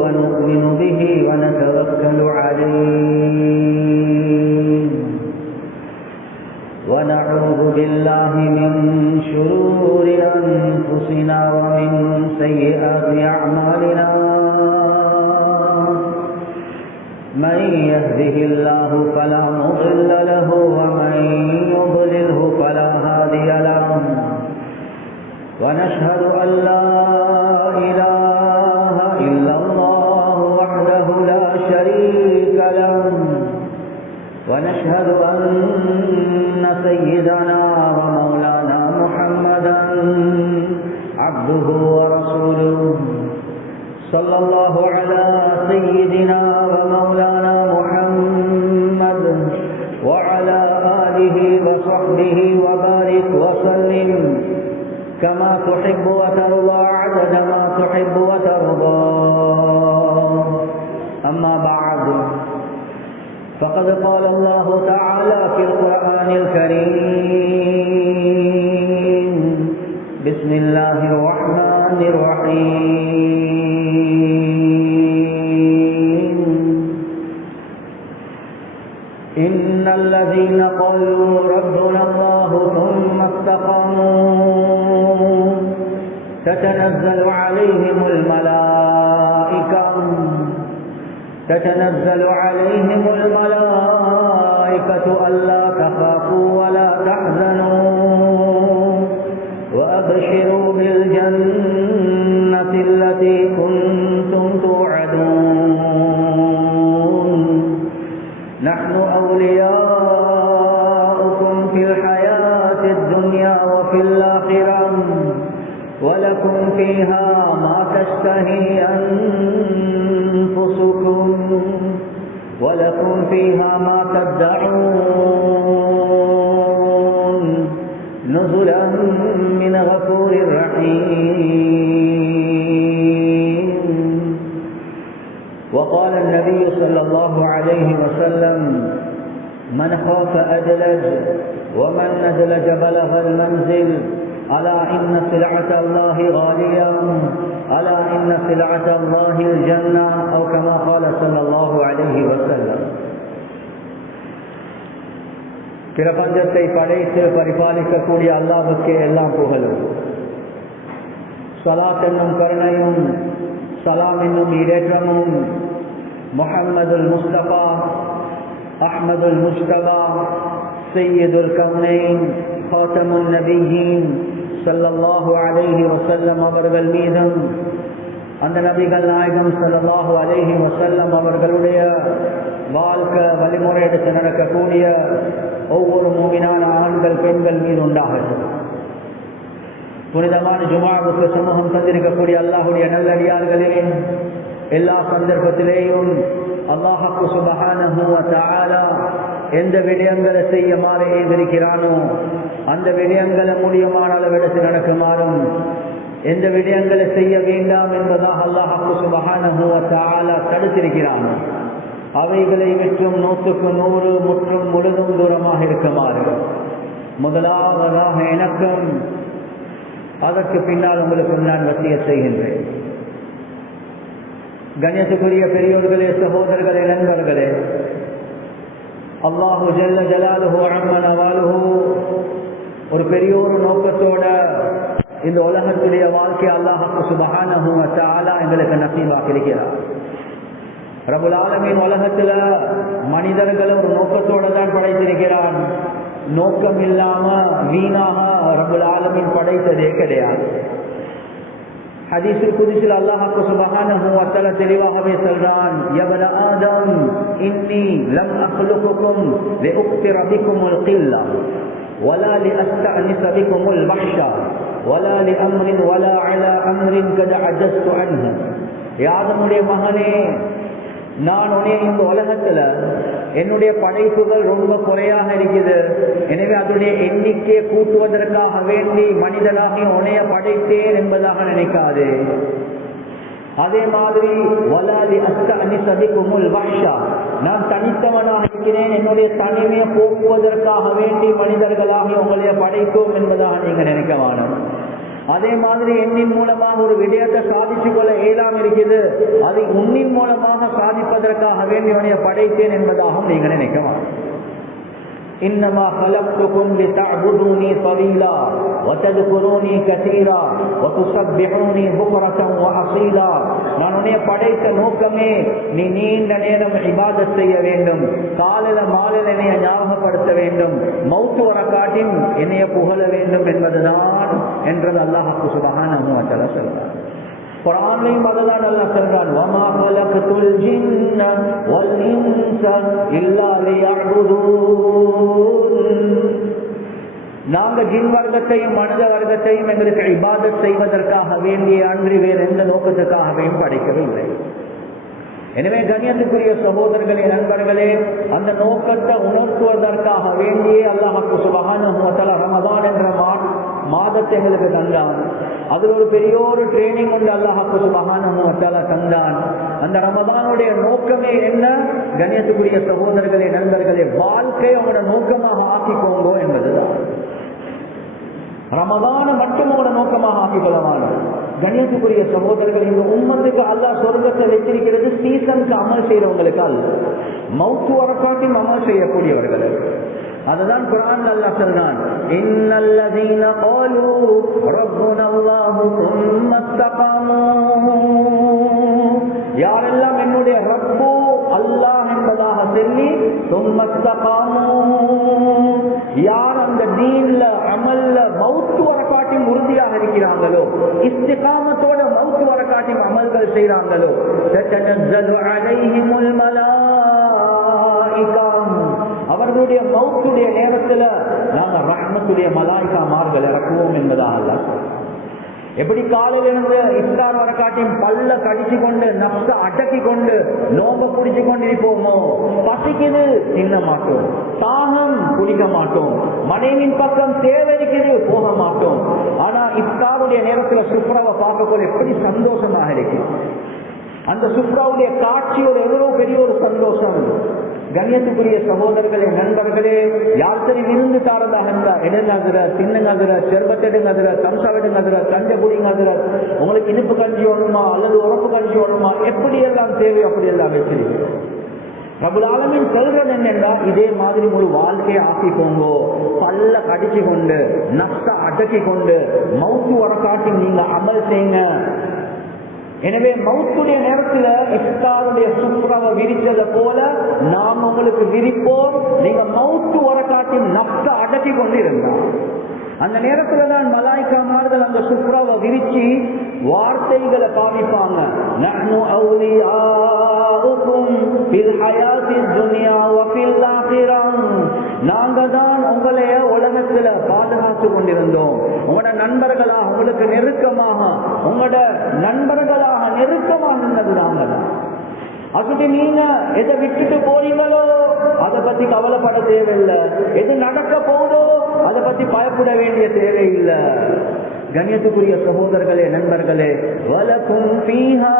ونؤمن به ونتوكل عليه ونعوذ بالله من شرور أنفسنا ومن سيئات أعمالنا من يهده الله فلا مضل له ومن يضلله فلا هادي له ونشهد أن لا إله إلا الله وحده لا شريك له ونشهد أن سيدنا ومولانا محمدا عبده ورسوله صلى الله على سيدنا ومولانا محمد وعلى آله وصحبه وبارك وسلم كما تحب وترضى عدد ما تحب وترضى. أما بعد فقد قال الله تعالى في القرآن الكريم بسم الله الرحمن الرحيم إن الذين قالوا ربنا الله ثم استقاموا تتنزل عليهم الملائكة ألا تخافوا ولا تحزنوا وأبشروا بالجنة التي كنتم توعدون نحن أولياؤكم في الحياة الدنيا وفي الآخرة ولكم فيها ما تشتهي أنفسكم ولكم فيها ما تدعون نزلا من غفور رحيم. وقال النبي صلى الله عليه وسلم من خاف أدلج ومن ندلج بلغ المنزل ألا إن سلعة الله غالية ألا إن سلعة الله الجنة أو كما قال صلى الله عليه وسلم. பிரபஞ்சத்தை படைத்து பரிபாலிக்கக்கூடிய அல்லாஹ்வுக்கே எல்லாம் புகழும். ஸலாத் என்னும் கருணையும் சலாம் என்னும் இடேற்றமும் முஹம்மதுல் முஸ்தபா அஹ்மதுல் முஸ்தபா சையதுல் கௌனைன் காத்தமுன் நபியீன் ஸல்லல்லாஹு அலைஹி வஸல்லம் அவர்கள் மீதும் அந்த நபிகள் நாயகம் ஸல்லல்லாஹு அலைஹி வஸல்லம் அவர்களுடைய வாழ்க்கை வழிமுறை எடுத்து நடக்கக்கூடிய ஒவ்வொரு மூமினான ஆண்கள் பெண்கள் மீது உண்டாகட்டும். புனிதமான ஜுமாவுக்கு சமூகம் தந்திருக்கக்கூடிய அல்லாஹுடைய நல்லடியார்களே, எல்லா சந்தர்ப்பத்திலேயும் அல்லாஹ் சுப்ஹானஹு வ தஆலா எந்த விடயங்களை செய்யுமாறு ஏந்திருக்கிறானோ அந்த விடயங்களை முடியுமான அளவிடத்தில் நடக்குமாறும், எந்த விடயங்களை செய்ய வேண்டாம் என்பதாக அல்லாஹ் சுப்ஹானஹு வ தஆலா தடுத்திருக்கிறானோ அவைகளை விற்றும் 100க்கு 100 முற்றும் முழுதும் தூரமாக இருக்குமாறு முதலாவதாக எனக்கும் அதற்கு பின்னால் உங்களுக்கும் நான் வசியத் செய்கின்றேன். கண்ணியத்துக்குரிய பெரியோர்களே, சகோதரர்களே, நண்பர்களே, அல்லாஹு ஜல்ல ஜலாலுஹு அம்ம நவாலுஹு ஒரு பெரிய ஒரு நோக்கத்தோட இந்த உலகத்துடைய வாழ்க்கை அல்லாஹ் சுப்ஹானஹு வ தஆலா எங்களுக்கு நசீபாக்கியிருக்கிறார். ரப்புல் ஆலமீன் உலகத்துல மனிதர்களை ஒரு நோக்கத்தோட தான் படைத்திருக்கிறான். நோக்கம் இல்லாம வீணாக ரப்புல் ஆலமீன் படைத்ததே கிடையாது. ஹதீஸுல் குத்ஸில் அல்லாஹ் சுப்ஹானஹு வ தஆலா தெளிவாகவே சொல்றான், யா பனி ஆதம் இன்னி லம் அக்லுகுக்கும் லிஉக்திர பிக்குமுல் கில்லா வலா லிஅஸ்தஅனிஸ பிக்குமுல் வஹ்ஷா வலா லிஅம்ரின் வலா அலா அம்ரின் கத் அஜஸ்து அன்ஹு. ஆதமுடைய மகனே, நான் உன்னை இந்த உலகத்துல என்னுடைய படைப்புகள் ரொம்ப குறையாக இருக்குது, எனவே அதனுடைய எண்ணிக்கையை கூட்டுவதற்காக வேண்டி மனிதனாக உன்னைய படைத்தேன் என்பதாக நினைக்காது. அதே மாதிரி வலாலி அஸ்தஅனிஸபிகுமுல் வஹ்ஷா, நான் தனித்தவனாக இருக்கிறேன், என்னுடைய தனிமையை போக்குவதற்காக வேண்டி மனிதர்களாக உங்களைய படைத்தோம் என்பதாக நீங்க நினைக்க வேணும். அதே மாதிரி எண்ணின் மூலமாக ஒரு விடயத்தை சாதிச்சு கொள்ள இயலாம இருக்குது, அதை உன்னின் மூலமாக சாதிப்பதற்காக வேண்டிய படைத்தேன் என்பதாகவும் நீங்க நினைக்கலாம். إنما خلقتكم لتعبدوني طويلا وتذكروني كثيرا وتسبحوني بكرة وأصيلا. நான் உன்னை படைத்த நோக்கமே நீ நீண்ட நேரம் இபாதத் செய்ய வேண்டும், காலையில மாலையில என்னைய ஞாபகப்படுத்த வேண்டும், மௌத்து வர காட்டின் என்னைய புகழ வேண்டும் என்பதுதான் என்றது அல்லாஹ் சுப்ஹானஹு வ தஆலா சொல்றார். குர்ஆன்லயும் அதுதான் அல்லாஹ் சொல்றான், வமா கலக்துல் ஜின்ன வல் இன்ஸ இல்லா லியஅ்புதூன். நாங்க ஜின் வர்க்கத்தையும் மனித வர்க்கத்தையும் எங்களுக்கு இபாதத் செய்வதற்காக வேண்டிய அன்றி வேறு எந்த நோக்கத்துக்காகவும் படைக்கவில்லை. எனவே கண்ணியத்துக்குரிய சகோதரர்களே, நண்பர்களே, அந்த நோக்கத்தை உணர்த்துவதற்காக வேண்டியே அல்லாஹ் சுப்ஹானஹு வ தஆலா ரமதான் என்ற மாதத்தை எங்களுக்கு தந்தான். அதில் ஒரு பெரிய ஒரு ட்ரைனிங் உண்டு அல்லாஹ் சுப்ஹானஹு வ தஆலா தந்தான். அந்த ரமதானுடைய நோக்கமே என்ன? கண்ணியத்துக்குரிய சகோதரர்களே, நண்பர்களே, வாழ்க்கையை அவங்களோட நோக்கமாக ஆக்கிக்கோங்க என்பதுதான். ரமதான மட்டும் உங்களோட நோக்கமாக ஆக்கிக்கொள்ளவான. கண்ணியத்துக்குரிய சகோதரர்கள், இந்த உம்மத்துக்கு அல்லாஹ் சொர்க்கத்தை வைத்திருக்கிறது சீசனுக்கு அமல் செய்யறவங்களுக்கு அல்ல, மௌத்து வரக்காட்டியும் அமல் செய்யக்கூடியவர்கள். அதுதான் குர்ஆன் அல்லாஹ் சொல்றான், இன்னல்லதீன காலூ ரப்புனல்லாஹு சும்ம இஸ்தகாமூ. யாரெல்லாம் என்னுடைய ரப்பு அல்லாஹ் என்பதாக சொல்லி சும்ம இஸ்தகாமூ, யார் அந்த தீன்ல அமல்ல மௌத்து வரக்காட்டியும் உறுதியாக இருக்கிறாங்களோ, இஸ்திகாமத்தோட மௌத்து வரக்காட்டியும் அமல்கள் செய்றாங்களோ, ததனஸ்ஸலு அலைஹிமுல் மலாயிகா, அவர்களுடைய மௌத்துடைய நேரத்தில் நாங்கள் ரஹ்மத்துடைய மலாயிகாமார்கள் இறக்குவோம் என்பதாக அல்ல. எப்படி காலையில இருந்து இஃப்தார் வர காட்டியும் பல்ல கடிச்சு கொண்டு நப்ச அடக்கி கொண்டு நோம்ப குடிச்சு கொண்டு இருப்போமோ, பசிக்குது தின்ன மாட்டோம், தாகம் குடிக்க மாட்டோம், மனைவின் பக்கம் தேவைக்குது போக மாட்டோம். ஆனா இஃப்தாருடைய நேரத்தில் சுப்ராவை பார்க்கக்கூட எப்படி சந்தோஷமாக இருக்கு. அந்த சுப்ராவுடைய காட்சி ஒரு எவ்வளவு பெரிய ஒரு சந்தோஷம். கண்ணியத்துக்குரிய சகோதரர்களே, நண்பர்களே, யார் சரி விருந்து தாரதாக இருந்தா எடுங்காதுற, தின்னுங்காதுற, செர்பத்தெடுங்காதுற, தம்சாவெடுங்காதுற, கஞ்ச குடிங்காதுற, உங்களுக்கு இனிப்பு கஞ்சி வேணுமா அல்லது உரப்பு கஞ்சி வேணுமா, எப்படி எல்லாம் தேவையோ அப்படி எல்லாம் வச்சிருக்கு. ரப்புல் ஆலமீன் சொல்றது என்னன்னா, இதே மாதிரி ஒரு வாழ்க்கையை ஆக்கிக்கோங்கோ, பல்ல கடிச்சு கொண்டு நஷ்ட அடக்கி கொண்டு மௌத்து வர காட்டி நீங்க அமல் செய்யுங்க. எனவே மௌத்துடைய நேரத்தில் இஃப்தாருடைய சுப்ராவை விரிச்சதை போல நாம் உங்களுக்கு விரிப்போம். நீங்க மௌத்து வர காட்டி நஷ்ட அடக்கி கொண்டு இருந்தா அந்த நேரத்துல தான் மலாயிகாமார்கள் அந்த சுப்ராவை விரிச்சு வார்த்தைகளை பாவிப்பாங்க. நஹ்னு அவுலியாஉக்கும் ஃபில் ஹயாத்தித் துன்யா வ ஃபில் ஆகிரஹ், நாங்க தான் உங்களைய உலகத்துல பாதுகாத்து கொண்டிருந்தோம். உங்களோட நண்பர்களாக, உங்களுக்கு நெருக்கமாக, உங்களோட நண்பர்களாக நெருக்கமாக இருந்தது நாங்க தான். அதுக்கு நீங்க எதை விட்டுட்டு போறீங்களோ அதை பத்தி கவலைப்பட தேவையில்லை, எது நடக்க போதோ அதை பத்தி பயப்பட வேண்டிய தேவையில்லை. கண்ணியத்துக்குரிய சகோதரர்களே, நண்பர்களே, வலக்கும் ஃபீஹா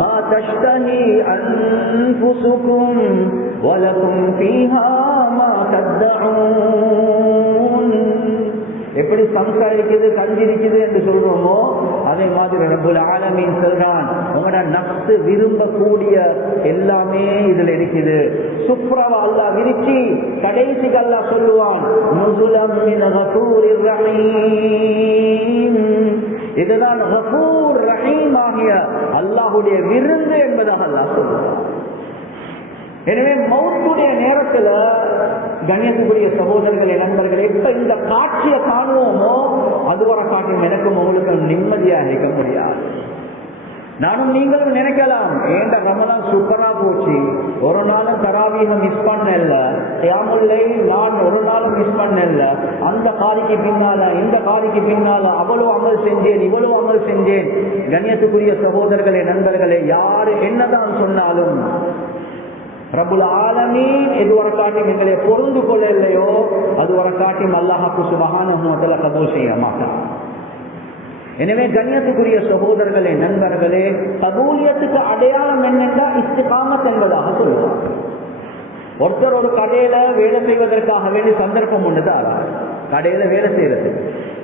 மா தஷ்தஹி அன்ஃபுசுக்கும் வலக்கும் ஃபீஹா மா தத்தஊன். எப்படி சம்சா இருக்குது, கஞ்சி இருக்குது என்று சொல்றோமோ அதே மாதிரி ரப்புல் ஆலமீன் சொல்றான், உங்களோட நஃப்ஸ் விரும்பக்கூடிய எல்லாமே இதுல இருக்குது. சுப்ராவ அல்லாஹ் விரிச்சி கடைசிக்கு அல்லாஹ் சொல்லுவான், நுஸுலம் மின் கஃபூரிர் ரஹீம். இதுதான் கஃபூர் ரஹீம் ஆகிய அல்லாஹ்வுடைய விருந்து என்பதாக அல்லாஹ் சொல்லுவான். எனவே மௌத்துடைய நேரத்துல கண்ணியத்துக்குரிய சகோதரர்களே, நண்பர்களே, எப்ப இந்த காட்சியை காணுவோமோ அது வர காட்டும் எனக்கும் உங்களுக்கு நிம்மதியாக இருக்க முடியாது. நானும் நீங்களும் நினைக்கலாம், ஏண்ட ரமலான் சூப்பரா போச்சு, ஒரு நாளும் தராவீக மிஸ் பண்ணல, யாமுல்லை நான் ஒரு நாளும் மிஸ் பண்ணல, அந்த காரிக்கு பின்னால இந்த காரிக்கு பின்னால அவ்வளவு அமல் செஞ்சேன் இவ்வளவு அமல் செஞ்சேன். கண்ணியத்துக்குரிய சகோதரர்களே, நண்பர்களே, யாரு என்னதான் சொன்னாலும் ரப்புல் ஆலமீன் எது வர காட்டி எங்களை பொருந்து கொள்ள இல்லையோ அது வர காட்டி அல்லாஹ் சுப்ஹானஹு வ தஆலா கபூல் செய்ய மாட்டான். எனவே கண்ணியத்துக்குரிய சகோதரர்களே, நண்பர்களே, கபூலியத்துக்கு அடையாளம் என்னென்றா இஸ்திகாமத் என்பதாக சொல்லுவாங்க. ஒருத்தர் ஒரு கடையில வேலை செய்வதற்காக வேண்டிய சந்தர்ப்பம் ஒண்ணுதான் கடையில வேலை செய்யறது.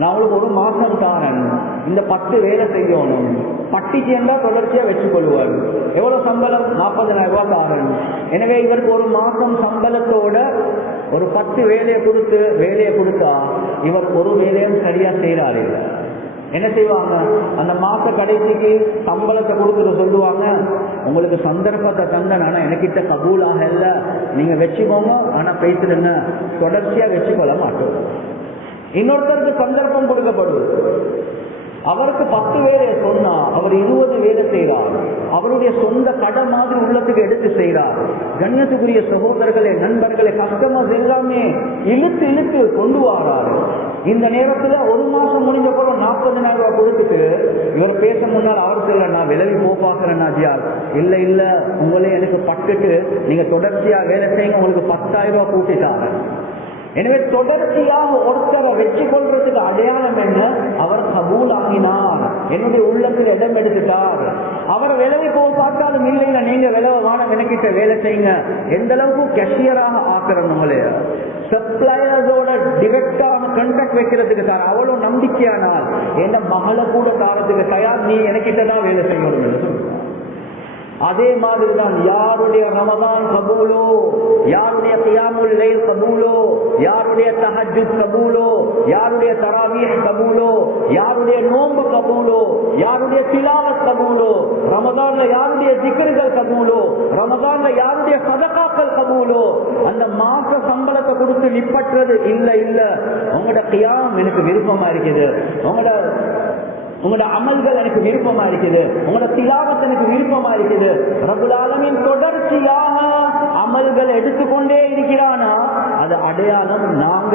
நான் உங்களுக்கு ஒரு மாசம் தாரன், இந்த 10 வேலை செய்யணும், பட்டிக்கு என்றா தொடர்ச்சியா வச்சு கொள்வார். எவ்வளவு சம்பளம்? 40,000 ரூபாய் தாரன். எனவே இவருக்கு ஒரு மாசம் சம்பளத்தோட ஒரு 10 வேலையை கொடுத்தா இவர் ஒரு வேலையும் சரியா செய்யறாரு. என்ன செய்வாங்க? அந்த மாச கடைசிக்கு சம்பளத்தை கொடுத்துட்டு சொல்லுவாங்க, உங்களுக்கு சந்தர்ப்பத்தை தந்தன், ஆனா எனக்கிட்ட கபூலாக இல்ல, நீங்க வச்சுக்கோங்க, ஆனா பேசுறேங்க, தொடர்ச்சியா வச்சுக்கொள்ள மாட்டோம். இன்னொருத்தருக்கு சந்தர்ப்பம் கொடுக்கப்படுவது, அவருக்கு 10 வேலையை சொன்னா அவர் 20 வேலை செய்வார். அவருடைய சொந்த கடை மாதிரி உள்ளத்துக்கு எடுத்து செய்கிறார். கண்ணியத்துக்குரிய சகோதரர்களே, நண்பர்களே, கஸ்டமர்ஸ் எல்லாமே இழுத்து கொண்டு வராரு. இந்த நேரத்துல ஒரு மாசம் முடிஞ்ச பிறகு 40,000 ரூபாய் கொடுத்துட்டு இவர் பேச முன்னால் அவர் சொல்ல, நான் விலகி போப்பாக்குறேன் ஜியார், இல்ல உங்களே எனக்கு பட்டுட்டு நீங்க தொடர்ச்சியா வேலை செய்யுங்க, உங்களுக்கு 10,000 ரூபாய் கூட்டிட்டாரு. எனவே தொடர்ச்சியாக ஒருத்தரை வெற்றி கொள்றதுக்கு அடையாளம் என்ன? அவர் கபூல் ஆகினார், என்னுடைய உள்ளத்தில் இடம் எடுத்துட்டார். அவரை விலகி போக பார்த்தாலும் இல்லைன்னா நீங்க விலக வானம் எனக்கிட்ட வேலை செய்யுங்க. எந்த அளவுக்கு கேஷியராக ஆக்குறோம், நம்மளே சப்ளையர்ஸோட டிரெக்டான கான்டாக்ட் வைக்கிறதுக்கு சார் அவ்வளவு நம்பிக்கையானால் எந்த மகளை கூட தாரத்துக்கு தயார், நீ எனக்கிட்ட தான் வேலை செய்யணும் என்று சொல்லுவாங்க. அதே மாதிரிதான் யாருடைய ரமதான் கபூலோ, யாருடைய கியாமுல் லைல் கபூலோ, யாருடைய தஹஜ்ஜுத் கபூலோ, யாருடைய தராவீஹ் கபூலோ, யாருடைய நோன்பு கபூலோ, யாருடைய திலாவத் கபூலோ, ரமதான்ல யாருடைய திக்ர்கள் கபூலோ, ரமதான்ல யாருடைய சதகாக்கள் கபூலோ, அந்த மாச சம்பளத்தை கொடுத்து நிப்பற்றது இல்ல உங்களோட கியாம் எனக்கு விருப்பமா இருக்குது, உங்களோட அமல்கள் எனக்கு விருப்பமா இருக்குது, உங்களோட திலாவத் எனக்கு விருப்பமா இருக்குது. ரப்புல் ஆலமீன் தொடர்ச்சியாக அமல்கள் எடுத்துக்கொண்டே இருக்கிறானா அது அடையாளம் நாங்க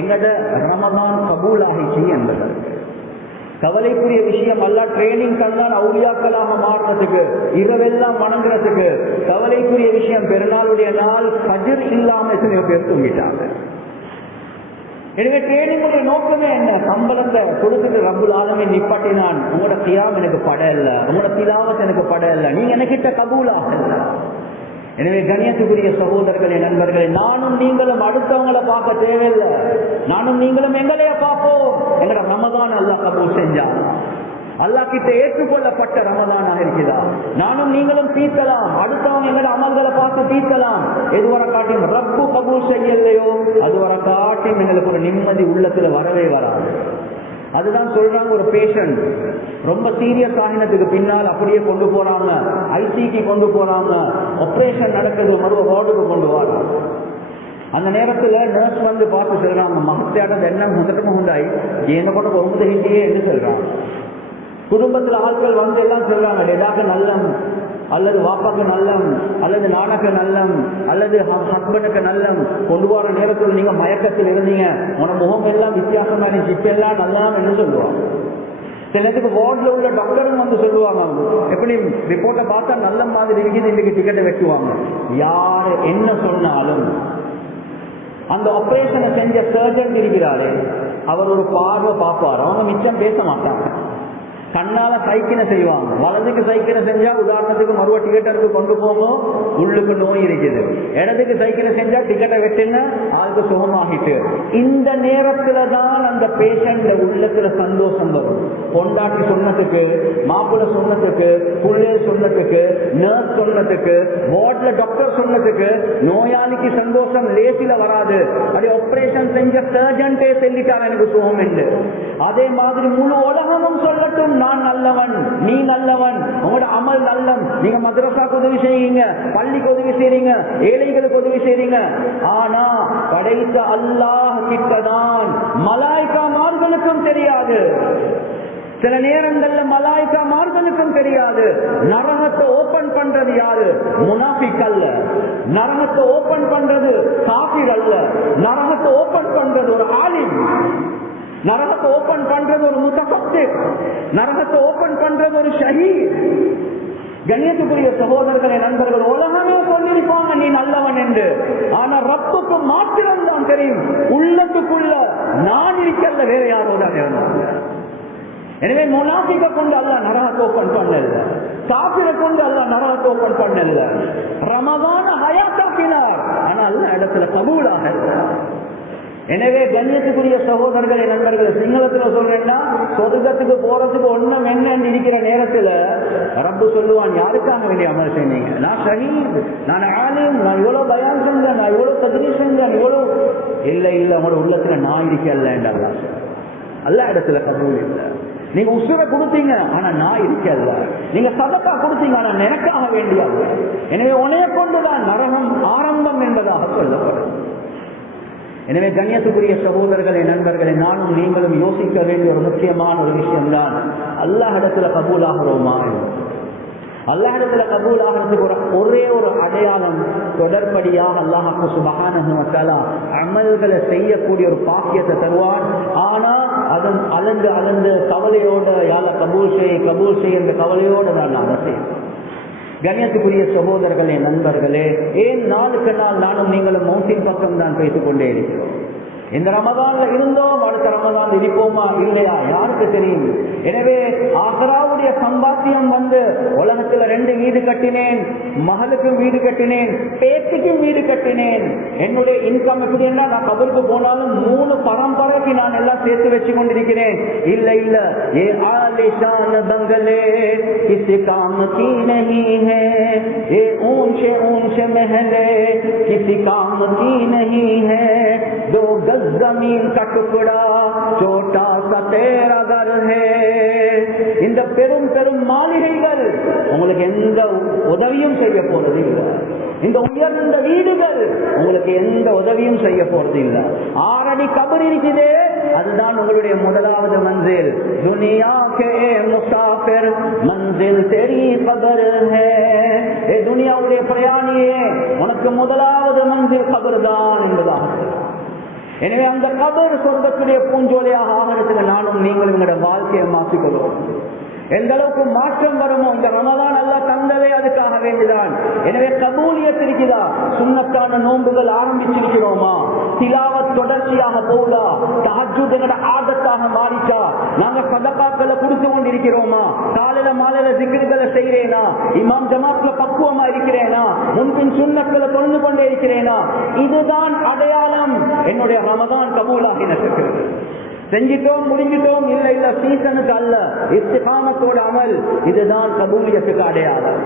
எங்கட ரமதான் கபூல் ஆகிச்சு என்பது. கவலைக்குரிய விஷயம் அல்ல, ட்ரைனிங் தந்தான் அவுலியாக்களாக மாறுறதுக்கு, இரவெல்லாம் வணங்குறதுக்கு. கவலைக்குரிய விஷயம், பெருநாளுடைய நாள் ஃபஜ்ர் இல்லாம எத்தனையோ பேர் தூங்கிட்டாங்க. எனவே ட்ரைனிங்குடைய நோக்கமே என்ன? சம்பளத்தை கொடுத்துட்டு ரப்புல் ஆலமீன் நிப்பாட்டினான், உங்களோட கியாம் எனக்கு பட இல்ல, உங்களோட திலாவத் எனக்கு பட இல்ல, நீங்க எனக்கிட்ட கபூலாக இல்ல. எனவே கண்ணியத்துக்குரிய சகோதரர்களே, நண்பர்களே, நானும் நீங்களும் அடுத்தவங்களை பார்க்க தேவையில்லை, நானும் நீங்களும் எங்களைய பார்ப்போம். எங்களோட ரமதான் அல்லாஹ் கபூல் செஞ்சான், அல்லாஹ் கிட்ட ஏற்றுக்கொள்ளப்பட்ட ரமதானாக இருக்கிறதா? நானும் நீங்களும் தீர்க்கலாம், அடுத்தவங்க எங்களோட அமல்களை பார்த்து தீர்க்கலாம். எதுவரை காட்டியும் ரப்பு கபூல் செய்யலையோ அதுவரை காட்டியும் எங்களுக்கு ஒரு நிம்மதி உள்ளத்துல வரவே வராது. அதுதான் சொல்றாங்க, ஒரு பேஷண்ட் ரொம்ப சீரியஸ் ஆகினதுக்கு பின்னால் அப்படியே கொண்டு போறாங்க, ஐசிக்கு கொண்டு போறாங்க, ஆபரேஷன் நடக்குது, மறுவ வார்டுக்கு கொண்டு வராங்க. அந்த நேரத்துல நர்ஸ் வந்து பார்த்து சொல்றாங்க, மகத்தியாட்டது என்ன முதட்டமா உண்டாய் என்ன கூட ரொம்ப ஹிந்தியே என்று சொல்றாங்க. குடும்பத்துல ஆட்கள் வந்து எல்லாம் சொல்றாங்க, டேடாக்கு நல்லம், அல்லது வாப்பாக்கு நல்லம், அல்லது நானக்கு நல்லம், அல்லது ஹஸ்பண்டுக்கு நல்லம். கொண்டு போற நேரத்தில் நீங்க மயக்கத்தில் இருந்தீங்க, உன முகம் எல்லாம் வித்தியாசமா இருந்துச்சு, இப்ப எல்லாம் நல்லாம் என்று சொல்லுவாங்க. சிலதுக்கு வார்டுல உள்ள டாக்டரும் வந்து சொல்லுவாங்க, எப்படி ரிப்போர்ட்டை பார்த்தா நல்ல மாதிரி இருக்குது, இன்னைக்கு டிக்கெட்டை வெட்டுவாங்க. யாரு என்ன சொன்னாலும் அந்த ஆபரேஷனை செஞ்ச சர்ஜன் இருக்கிறாரு, அவர் ஒரு பார்வை பார்ப்பார், அவங்க மிச்சம் பேச மாட்டாங்க. கண்ணால சைக்கிளை செய்வாங்க, வலதுக்கு சைக்கிளை செஞ்சா உதாரணத்துக்கு மறுவ டிக்கெட்டருக்கு கொண்டு போகும், உள்ளுக்கு நோய் இருக்குது. இடத்துக்கு சைக்கிளை செஞ்சா டிக்கெட்டை வெட்டுங்க, ஆளுக்கு சுகமாகிட்டு. இந்த நேரத்துல தான் அந்த பேஷண்ட் உள்ளத்துல சந்தோஷம் வரும். கொண்டாட்டி சொன்னதுக்கு, மாப்பிள்ளை சொன்னதுக்கு, புள்ளே சொன்னதுக்கு, நர்ஸ் சொன்னதுக்கு, வார்ட்ல டாக்டர் சொன்னதுக்கு நோயாளிக்கு சந்தோஷம் லேசில வராது. அதே ஆபரேஷன் செஞ்ச சர்ஜன்டே சொல்லிட்டார் எனக்கு சுகம் என்று. அதே மாதிரி முழு உலகமும் சொல்லட்டும், நான் நல்லவன், நீ நல்லவன், உங்களோட அமல் நல்லம், நீங்க மதரசாக்கு உதவி செய்றீங்க, பள்ளிக்கு உதவி செய்றீங்க, ஏழைகளுக்கு உதவி செய்றீங்க. ஆனா படைத்த அல்லாஹ் கிட்டதான் மலாய்க்காமார்களுக்கும் தெரியாது. சில நேரங்கள்ல மலாய்க்காமார்களுக்கும் தெரியாது. நரகத்தை ஓபன் பண்றது யாரு? முனாஃபிக் அல்ல. நரகத்தை ஓபன் பண்றது காஃபிர் அல்ல. நரகத்தை ஓபன் பண்றது ஒரு ஆலிம். நரகத்தை ஓபன் பண்றது ஒரு முத்தஃபக்கிர். நரகத்தை ஓபன் பண்றது ஒரு ஷஹீத். கண்ணியத்துக்குரிய சகோதரர்களே, நண்பர்கள், உலகமே சொல்லிருப்பாங்க நீ நல்லவன் என்று. ஆனா ரப்புக்கு மாத்திரம் தான் தெரியும் உள்ளத்துக்குள்ள நான் இருக்கல, வேற யாரோ தான் இருந்தாங்க. எனவே முனாஃபிகை கொண்டு அல்லாஹ் நரகத்தை ஓபன் பண்ணல, காஃபிரை கொண்டு அல்லாஹ் நரகத்தை ஓபன் பண்ணல. ரமதான ஹயாத்தாக்கினார், ஆனா அல்லாஹ் இடத்துல கபூலாக. எனவே கண்ணியத்துக்குரிய சகோதரர்களே, நண்பர்கள், சிங்களத்துல சொல்றேன்னா சொர்க்கத்துக்கு போறதுக்கு ஒண்ணும் என்னன்னு இருக்கிற நேரத்துல ரப்பு சொல்லுவான், யாருக்காக வேண்டிய அமல் செய்வீங்க? நான் ஷஹீத், நான் ஆலிம், நான் இவ்வளவு பயான் செஞ்சேன், நான் இவ்வளவு தத்ரீஸ் செஞ்சேன், இவ்வளவு இல்ல உங்களோட உள்ளத்துல நான் இருக்கல. அல்ல இடத்துல கபூல் இல்லை. நீங்க உசுரை கொடுத்தீங்க, ஆனா நான் இருக்கல. நீங்க சதக்கா கொடுத்தீங்க, ஆனா எனக்காக வேண்டியது. எனவே உனைய கொண்டுதான் நரகம் ஆரம்பம் என்பதாக சொல்லப்படும். எனவே கண்ணியத்துக்குரிய சகோதரர்களே, நண்பர்களே, நானும் நீங்களும் யோசிக்க வேண்டிய ஒரு முக்கியமான ஒரு விஷயம்தான், அல்லாஹ் இடத்துல கபூலாகிறோமா? அல்லாஹ் இடத்துல கபூல் ஆகிறதுக்கு ஒரே ஒரு அடையாளம், தொடர்படியாக அல்லாஹ் சுப்ஹானஹு வ தஆலா அமல்களை செய்யக்கூடிய ஒரு பாக்கியத்தை தருவான். ஆனா அதன் அளந்து கவலையோட யால கபூல் செய் என்ற கவலையோட நான் அதை செய்வேன். கண்ணியத்துக்குரிய சகோதரர்களே, நண்பர்களே, ஏன் நாளுக்கு நாள் நானும் நீங்களும் மௌத்தின் பக்கம் தான் பேசிக் கொண்டே இருக்கிறோம்? இந்த ரமதான்ல இருந்தோம், அடுத்த ரமதான் இருப்போமா இல்லையா யாருக்கு தெரியும்? எனவே ஆஹ்ராவுடைய சம்பாத்தியம் உலகத்துல 2 வீடு கட்டினேன், மகளுக்கும் வீடு கட்டினேன், பேத்திக்கும் வீடு கட்டினேன். என்னுடைய இன்கம் எப்படி என்ன, நான் கபருக்கு போனாலும் 3 பரம்பரைக்கு நான் எல்லாம் சேர்த்து வச்சு கொண்டிருக்கிறேன். இல்ல ஏ ஆலிஷான் பங்களே Kizie com key Nahin high, ஏ ஊன்ஷே महले किसी काम की नहीं है, 2 गज जमीन का टुकड़ा छोटा सा तेरा घर है. இந்த பெரும் பெரும் மாளிகைகள் உங்களுக்கு எந்த உதவியும் செய்ய போறது இல்லை. இந்த உயர்ந்த வீடுகள் உங்களுக்கு எந்த உதவியும் செய்ய போறது இல்லை. 6 அடி கபர் இருக்குதே, அதுதான் உங்களுடைய முதலாவது மன்சில். துனியா கே முசாஃபிர் மன்சில் தெரி கபர் ஹை. ஏ துனியாவுடைய பிரயாணியே, உனக்கு முதலாவது மன்சில் கபர் தான் என்பதாக. எனவே அந்த கபர் சொர்க்கத்துடைய பூஞ்சோலையாக ஆகிறதுக்கு நானும் நீங்களும் எங்களுடைய வாழ்க்கையை மாற்றிக்கொள்வோம். எந்த அளவுக்கு மாற்றம் வருமோ இந்த ரமதான் அல்லாஹ் தந்ததே அதுக்காக வேண்டிதான். எனவே கபூலியத் இருக்குதா? சுன்னத்தான நோன்புகள் ஆரம்பிச்சிருக்கிறோமா? திலாவத் தொடர்ச்சியாக போகுதா? தஹஜ்ஜுத் எங்கட ஆதத்தாக மாறிச்சா? நாங்க சதகாக்களை கொடுத்து கொண்டிருக்கிறோமா? காலையில மாலையில திக்ருகளை செய்கிறேனா? இமாம் ஜமாத்ல பக்குவமா இருக்கிறேனா? முன்பின் சுன்னத்களை தொழுது கொண்டே இருக்கிறேனா? இதுதான் அடையாளம் என்னுடைய ரமதான் கபூலாகினதுக்கு. செஞ்சிட்டோம் முடிஞ்சிட்டோம் இல்ல சீசனுக்கு அல்ல, இஸ்திகாமத்தோட அமல், இதுதான் கபூலியத்துக்கு அடையாளம்.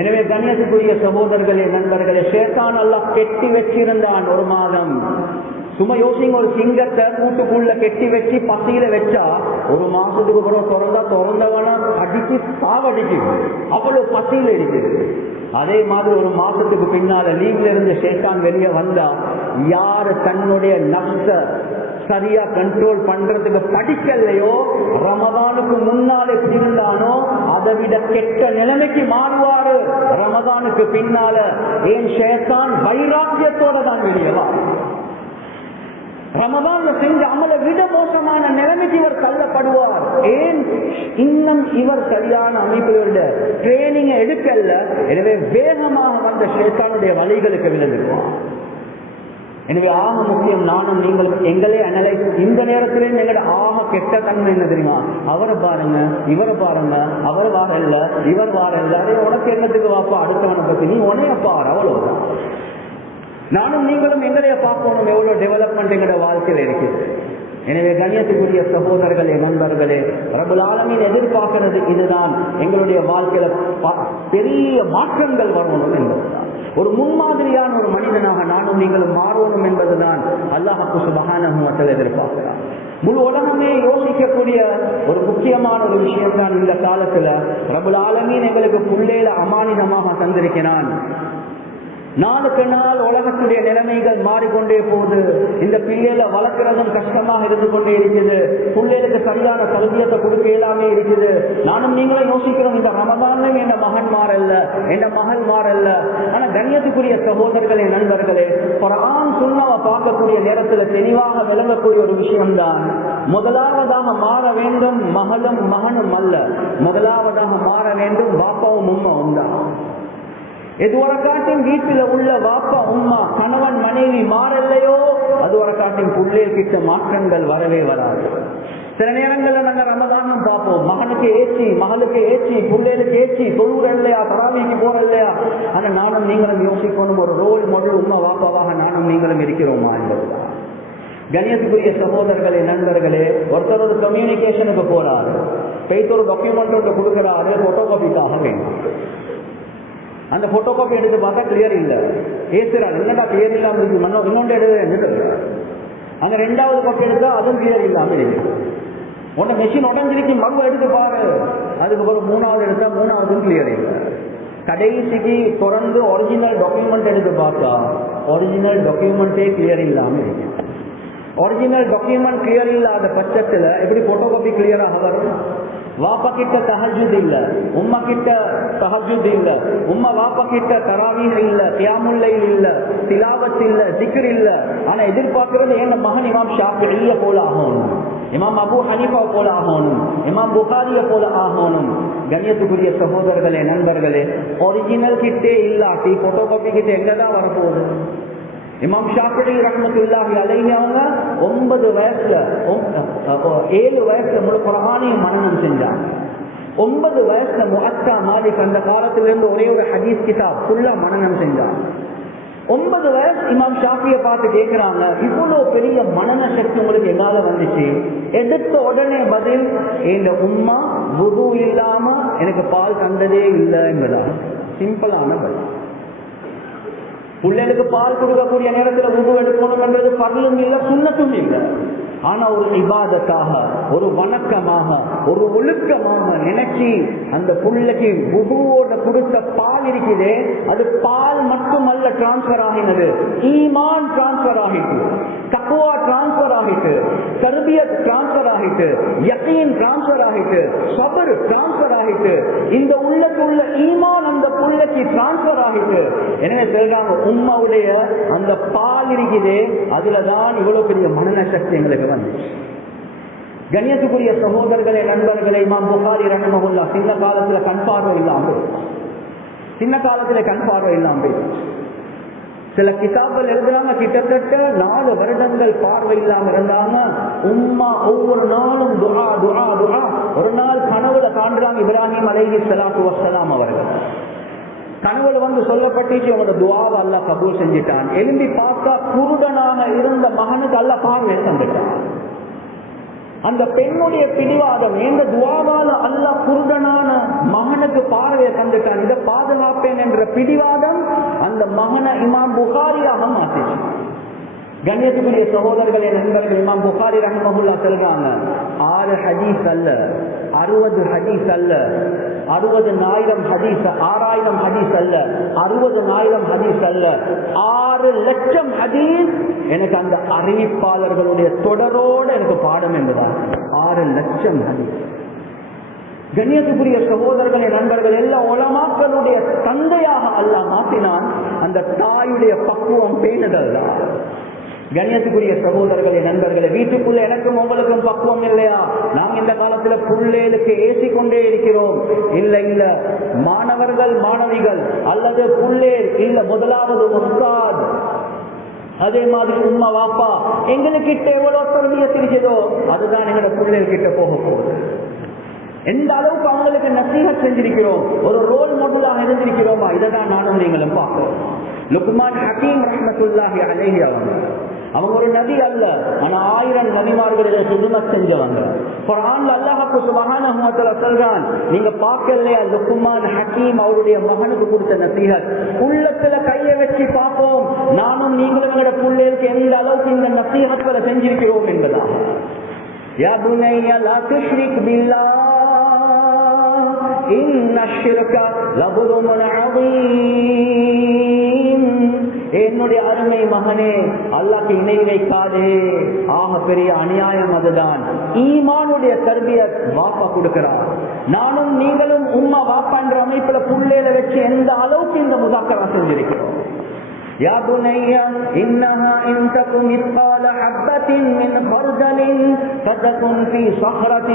எனவே கண்ணியத்துக்குரிய சகோதரர்களே, நண்பர்களே, ஷைத்தான் அல்லாஹ் கெட்டி வச்சிருந்தான் 1 மாதம். சும்மா யோசிங்க, ஒரு சிங்கத்தை கூட்டுக்குள்ள கெட்டி வச்சு பசியில வச்சா 1 மாசத்துக்கு அப்புறம் திறந்தவன அடிச்சு சாவடிக்கு, அவ்வளவு பசியில இருக்குது. அதே மாதிரி 1 மாசத்துக்கு பின்னால லீவ்ல இருந்து ஷைத்தான் வெளியே வந்தா, யாரு தன்னுடைய நப்ச சரியா கண்ட்ரோல் பண்றதுக்கு படிக்கலையோ, ரமதானுக்கு முன்னால எப்படி இருந்தானோ அதை விட கெட்ட நிலைமைக்கு மாறுவாரு ரமதானுக்கு பின்னால. ஏன் ஷைத்தான் வைராக்கியத்தோட தான் வெளியவா. ரமதான்ல செஞ்ச அமலை விட மோசமான நிலைமைக்கு இவர் தள்ளப்படுவார். ஏன்? இன்னும் இவர் சரியான அமைப்புகளோட ட்ரைனிங் எடுக்கல. எனவே வேகமாக வந்த ஷைத்தானுடைய வழிகளுக்கு விழுந்துருவார். எனவே ஆக முக்கியம் நானும் நீங்கள் எங்களே அனலைஸ். இந்த நேரத்திலே எங்களோட ஆக கெட்ட தன்மை என்ன தெரியுமா? அவரை பாருங்க, இவரை பாருங்க, அவர் வார இல்ல, இவர் வார இல்ல, அதே உனக்கு என்னத்துக்கு வாப்பா அடுத்தவனை பத்தி, நீ உனைய பாரு, அவ்வளவுதான். நானும் நீங்களும் எங்களைய பார்க்கணும் எவ்வளவு டெவலப்மெண்ட் எங்களோட வாழ்க்கையில இருக்குது. எனவே கண்ணியத்துக்குரிய சகோதரர்களே, நண்பர்களே, ரப்பல் ஆலமீன் எதிர்பார்க்கிறது இதுதான். எங்களுடைய வாழ்க்கையில பெரிய மாற்றங்கள் வரணும் என்பதுதான். ஒரு முன்மாதிரியான ஒரு மனிதனாக நானும் நீங்களும் மாறணும் என்பதுதான் அல்லாஹ் சுப்ஹானஹு வ தஆலா எதிர்பார்க்கிறார். முழு உலகமே யோசிக்கக்கூடிய ஒரு முக்கியமான ஒரு விஷயம் தான் இந்த காலத்துல ரப்பல் ஆலமீன் எங்களுக்கு புள்ளேல அமானிதமாக தந்திருக்கிறான். நாளுக்கு நாள் உலகத்துடைய நிலைமைகள் மாறிக்கொண்டே போகுது. இந்த பிள்ளைகளை வளர்க்கிறதும் கஷ்டமாக இருந்து கொண்டே இருக்குது. பிள்ளைகளுக்கு சரியான தர்பியத்தை கொடுக்க எல்லாமே இருக்குது. நானும் நீங்களும் யோசிக்கிறோம், இந்த ரமதான்லயும் என் மகன் மாறல்ல, என் மகள் மாறல்ல. ஆனா கண்ணியத்துக்குரிய சகோதரர்களே, நண்பர்களே, குர்ஆன் சுன்னாவை பார்க்கக்கூடிய நேரத்துல தெளிவாக விளங்கக்கூடிய ஒரு விஷயம்தான், முதலாவதாக மாற வேண்டும் மகளும் மகனும் அல்ல, முதலாவதாக மாற வேண்டும் பாப்பாவும் உம்மாவும் தான். எது ஒரு காட்டின் வீட்டில் உள்ள வாப்பா உம்மா கணவன் மனைவி மாறலையோ, அது ஒரு காட்டின் பிள்ளைகள் கிட்ட மாற்றங்கள் வரவே வராது. சில நேரங்கள்ல நாங்க ரமதானும் பார்ப்போம், மகனுக்கு ஏச்சி, மகளுக்கு ஏச்சி, பிள்ளைகளுக்கு ஏச்சி, தொழுற இல்லையா, தராவிக்கு போற இல்லையா. ஆனா நானும் நானும் நீங்களும் யோசிக்கணும், ஒரு ரோல் மாடல் உம்மா வாப்பாவாக நானும் நீங்களும் இருக்கிறோமா என்பதுதான். கணியத்துக்குரிய சகோதரர்களே, நண்பர்களே, ஒருத்தர் ஒரு கம்யூனிகேஷனுக்கு போறாரு, போயிட்டு ஒரு டாக்குமெண்ட் ஒன்று கொடுக்கிறாரு, போட்டோ காப்பிக்காக வேண்டும். அந்த போட்டோ காப்பி எடுத்து பார்த்தா கிளியர் இல்லை, ஏசுறாரு, என்னடா கிளியர் இல்லாம இருக்கு, இன்னொன்று எடுத்து அந்த ரெண்டாவது காப்பி எடுத்தா அதுவும் கிளியர் இல்லாம இருக்கு. உன்ன மெஷின் உடஞ்சிருக்கு, மறு எடுத்து பாரு, அதுக்கப்புறம் மூணாவது எடுத்தா மூணாவதும் கிளியர் இல்லை. கடைசிக்கு தொடர்ந்து ஒரிஜினல் டாக்குமெண்ட் எடுத்து பார்த்தா ஒரிஜினல் டாக்குமெண்டே கிளியர் இல்லாம இருக்கு. ஒரிஜினல் டாக்குமெண்ட் கிளியர் இல்லாத பட்சத்துல எப்படி போட்டோ காப்பி கிளியராக வரும்? வாப்பா கிட்ட தஹஜ்ஜுத் இல்ல, உம்மா கிட்ட தஹஜ்ஜுத் இல்ல, உம்மா வாப்பா கிட்ட தராவீஹ் இல்ல, கியாமுல் லைல் இல்ல, திலாவத் இல்ல, திக்ர் இல்ல. ஆனா எதிர்பார்க்கிறது என்ன மகன் இமாம் ஷாஃபிஈ போல ஆகணும், இமாம் அபூ ஹனீஃபா போல ஆகணும், இமாம் புகாரிய போல ஆகணும். கண்ணியத்துக்குரிய சகோதரர்களே, நண்பர்களே, ஒரிஜினல் கிட்டே இல்லாட்டி போட்டோ காப்பி கிட்ட எங்கதான் வரப்போகுது? இமாம் ஷாஃபிஈ ரஹ்மத்துல்லாஹி அலைஹி அவங்க 7 வயசுல முழு குர்ஆனையும் மனனம் செஞ்சாங்க. 9 வயசுல முஅத்தா மாலிக் அந்த காலத்திலிருந்து ஒரே ஒரு ஹதீஸ் கிதாப் ஃபுல்லா மனனம் செஞ்சாங்க. 9 வயசு இமாம் ஷாஃபியை பார்த்து கேட்கிறாங்க, இவ்வளவு பெரிய மனன சக்தி உங்களுக்கு என்னால வந்துச்சு? எடுத்த உடனே பதில், எங்க உம்மா வுது இல்லாம எனக்கு பால் தந்ததே இல்லை என்பதா. சிம்பிளான பதில். பிள்ளைகளுக்கு பால் கொடுக்கக்கூடிய நேரத்தில் வுது எடுக்கணும் என்றது பர்லும் இல்லை, சுன்னத்தும் இல்லை. ஆனா ஒரு இபாதத்தாக, ஒரு வணக்கமாக, ஒரு ஒழுக்கமாக நினைச்சு அந்த புள்ளைக்கு வுதுவோட கொடுத்த பால் இருக்குதே, அது பால் மட்டுமல்ல டிரான்ஸ்பர் ஆகினது, ஈமான் டிரான்ஸ்பர் ஆகிட்டு, தக்வா டிரான்ஸ்பர் ஆகிட்டு, தர்பியத் டிரான்ஸ்பர் ஆகிட்டு, யகீன் டிரான்ஸ்பர் ஆகிட்டு, சபர் டிரான்ஸ்பர் ஆகிட்டு, இந்த உள்ளத்துள்ள ஈமான் அந்த புள்ளைக்கு டிரான்ஸ்பர் ஆகிட்டு. எனவே சொல்றாங்க, உம்மாவுடைய அந்த பால் இருக்குதே, அதுலதான் இவ்வளவு பெரிய மனன சக்தி எங்களுக்கு வந்து. கண்ணியத்துக்குரிய சகோதரர்களே, நண்பர்களே, இமாம் புகாரி ரஹ்மஹுல்லாஹ் சின்ன காலத்துல கண் பார்வை இல்லாமல் சில கிதாபுகள் எழுதுறாங்க, கிட்டத்தட்ட 4 வருடங்கள் பார்வை இல்லாம இருந்தாங்க. உம்மா ஒவ்வொரு நாளும் துஆ துஆ துஆ. ஒரு நாள் கனவுல காண்றாங்க இப்ராஹிம் அலைஹிஸ்ஸலாத்து வஸ்ஸலாம் அவர்கள். கனவுல வந்து சொல்லப்பட்டுச்சு, அவனோட துஆவை அல்லாஹ் கபூல் செஞ்சிட்டான். எழும்பி பார்த்தா குருடனாக இருந்த மகனுக்கு அல்லாஹ் பார்வை தந்துட்டான். அந்த பெண்ணுடைய பிடிவாதம், எந்த துஆவால அல்லாஹ் குருடனான மகனுக்கு பார்வையை தந்துட்டான், இதை பாதுகாப்பேன் என்ற பிடிவாதம் அந்த மகனை இமாம் புகாரியாக மாற்றிச்சு. கண்ணியத்துக்குரிய சகோதரர்களே, நண்பர்கள், இமாம் புகாரி ரஹ்மஹுல்லாஹ் சொல்றாங்க, 6 ஹதீஸ் அல்ல, 60 ஹதீஸ் அல்ல, 60,000 ஹதீஸ், 6000 ஹதீஸ் அல்ல, 60,000 ஹதீஸ் அல்ல, 6 லட்சம் ஹதீஸ் எனக்கு அந்த அறிவிப்பாளர்களுடைய தொடரோடு எனக்கு பாடம் என்பதான். 6 லட்சம் ஹதீஸ். கண்ணியத்துக்குரிய சகோதரர்களே, நண்பர்கள், எல்லா உலமாக்களுடைய தந்தையாக அல்லாஹ் மாற்றினான். அந்த தாயுடைய பக்குவம் பேணுதல் தான். கண்ணியத்துக்குரிய சகோதரர்களே, நண்பர்களே, வீட்டுக்குள்ள எனக்கும் உங்களுக்கும் பக்குவம் இல்லையா? நாம் இந்த காலத்துல புள்ளேலுக்கு ஏசிக்கொண்டே இருக்கிறோம். இல்ல இல்ல, மாணவர்கள் மாணவிகள் அல்லது புள்ளேல் இல்ல, முதலாவது உஸ்தாத், அதே மாதிரி உம்மா வாப்பா எங்களுக்கிட்ட எவ்வளவு தர்பியத் இருக்கிறதோ அதுதான் எங்களோட புள்ளேல் கிட்ட போக போகுது. எந்த அளவுக்கு அவங்களுக்கு நசீஹத் செஞ்சிருக்கிறோம், ஒரு ரோல் மாடலாக இருந்திருக்கிறோமா, இதை தான் நானும் நீங்களும் பார்க்கிறோம். லுக்மான் ஹக்கீம் ரஹ்மத்துல்லாஹி அலைஹி அவங்க ஒரு நபி அல்ல, ஆனா 1000 நபிமார்களை ஹிதமத் செஞ்சவங்க. குர்ஆன்ல அல்லாஹ் சுப்ஹானஹு வ தஆலா சொல்றான், நீங்க பார்க்கலையா லுக்மான் ஹக்கீம் அவருடைய மகனுக்கு கொடுத்த நசீஹத்? உள்ளத்துல கையை வச்சு பார்ப்போம், நானும் நீங்களும் எங்களோட பிள்ளைகளுக்கு எந்த அளவுக்கு இந்த நசீஹத்களை செஞ்சிருக்கிறோம் என்பதா. யா புனைய லா துஷ்ரிக் பில்லாஹ் இன்னஷ் ஷிர்க லظுல்முன் அதீம். என்னுடைய அருமை மகனே, அல்லாஹ்க்கு இணை வைக்காதே, ஆக பெரிய அநியாயம் அதுதான். ஈமானுடைய தர்பியத் வாப்பா கொடுக்கிறார். நானும் நீங்களும் உம்மா வாப்பா என்ற அமைப்புல புள்ளையில வச்சு எந்த அளவுக்கு இந்த முதாக்கரா செஞ்சிருக்கிறோம். يا بني إنها إن تكن مثقال حبة من خردل فتكن في صخرة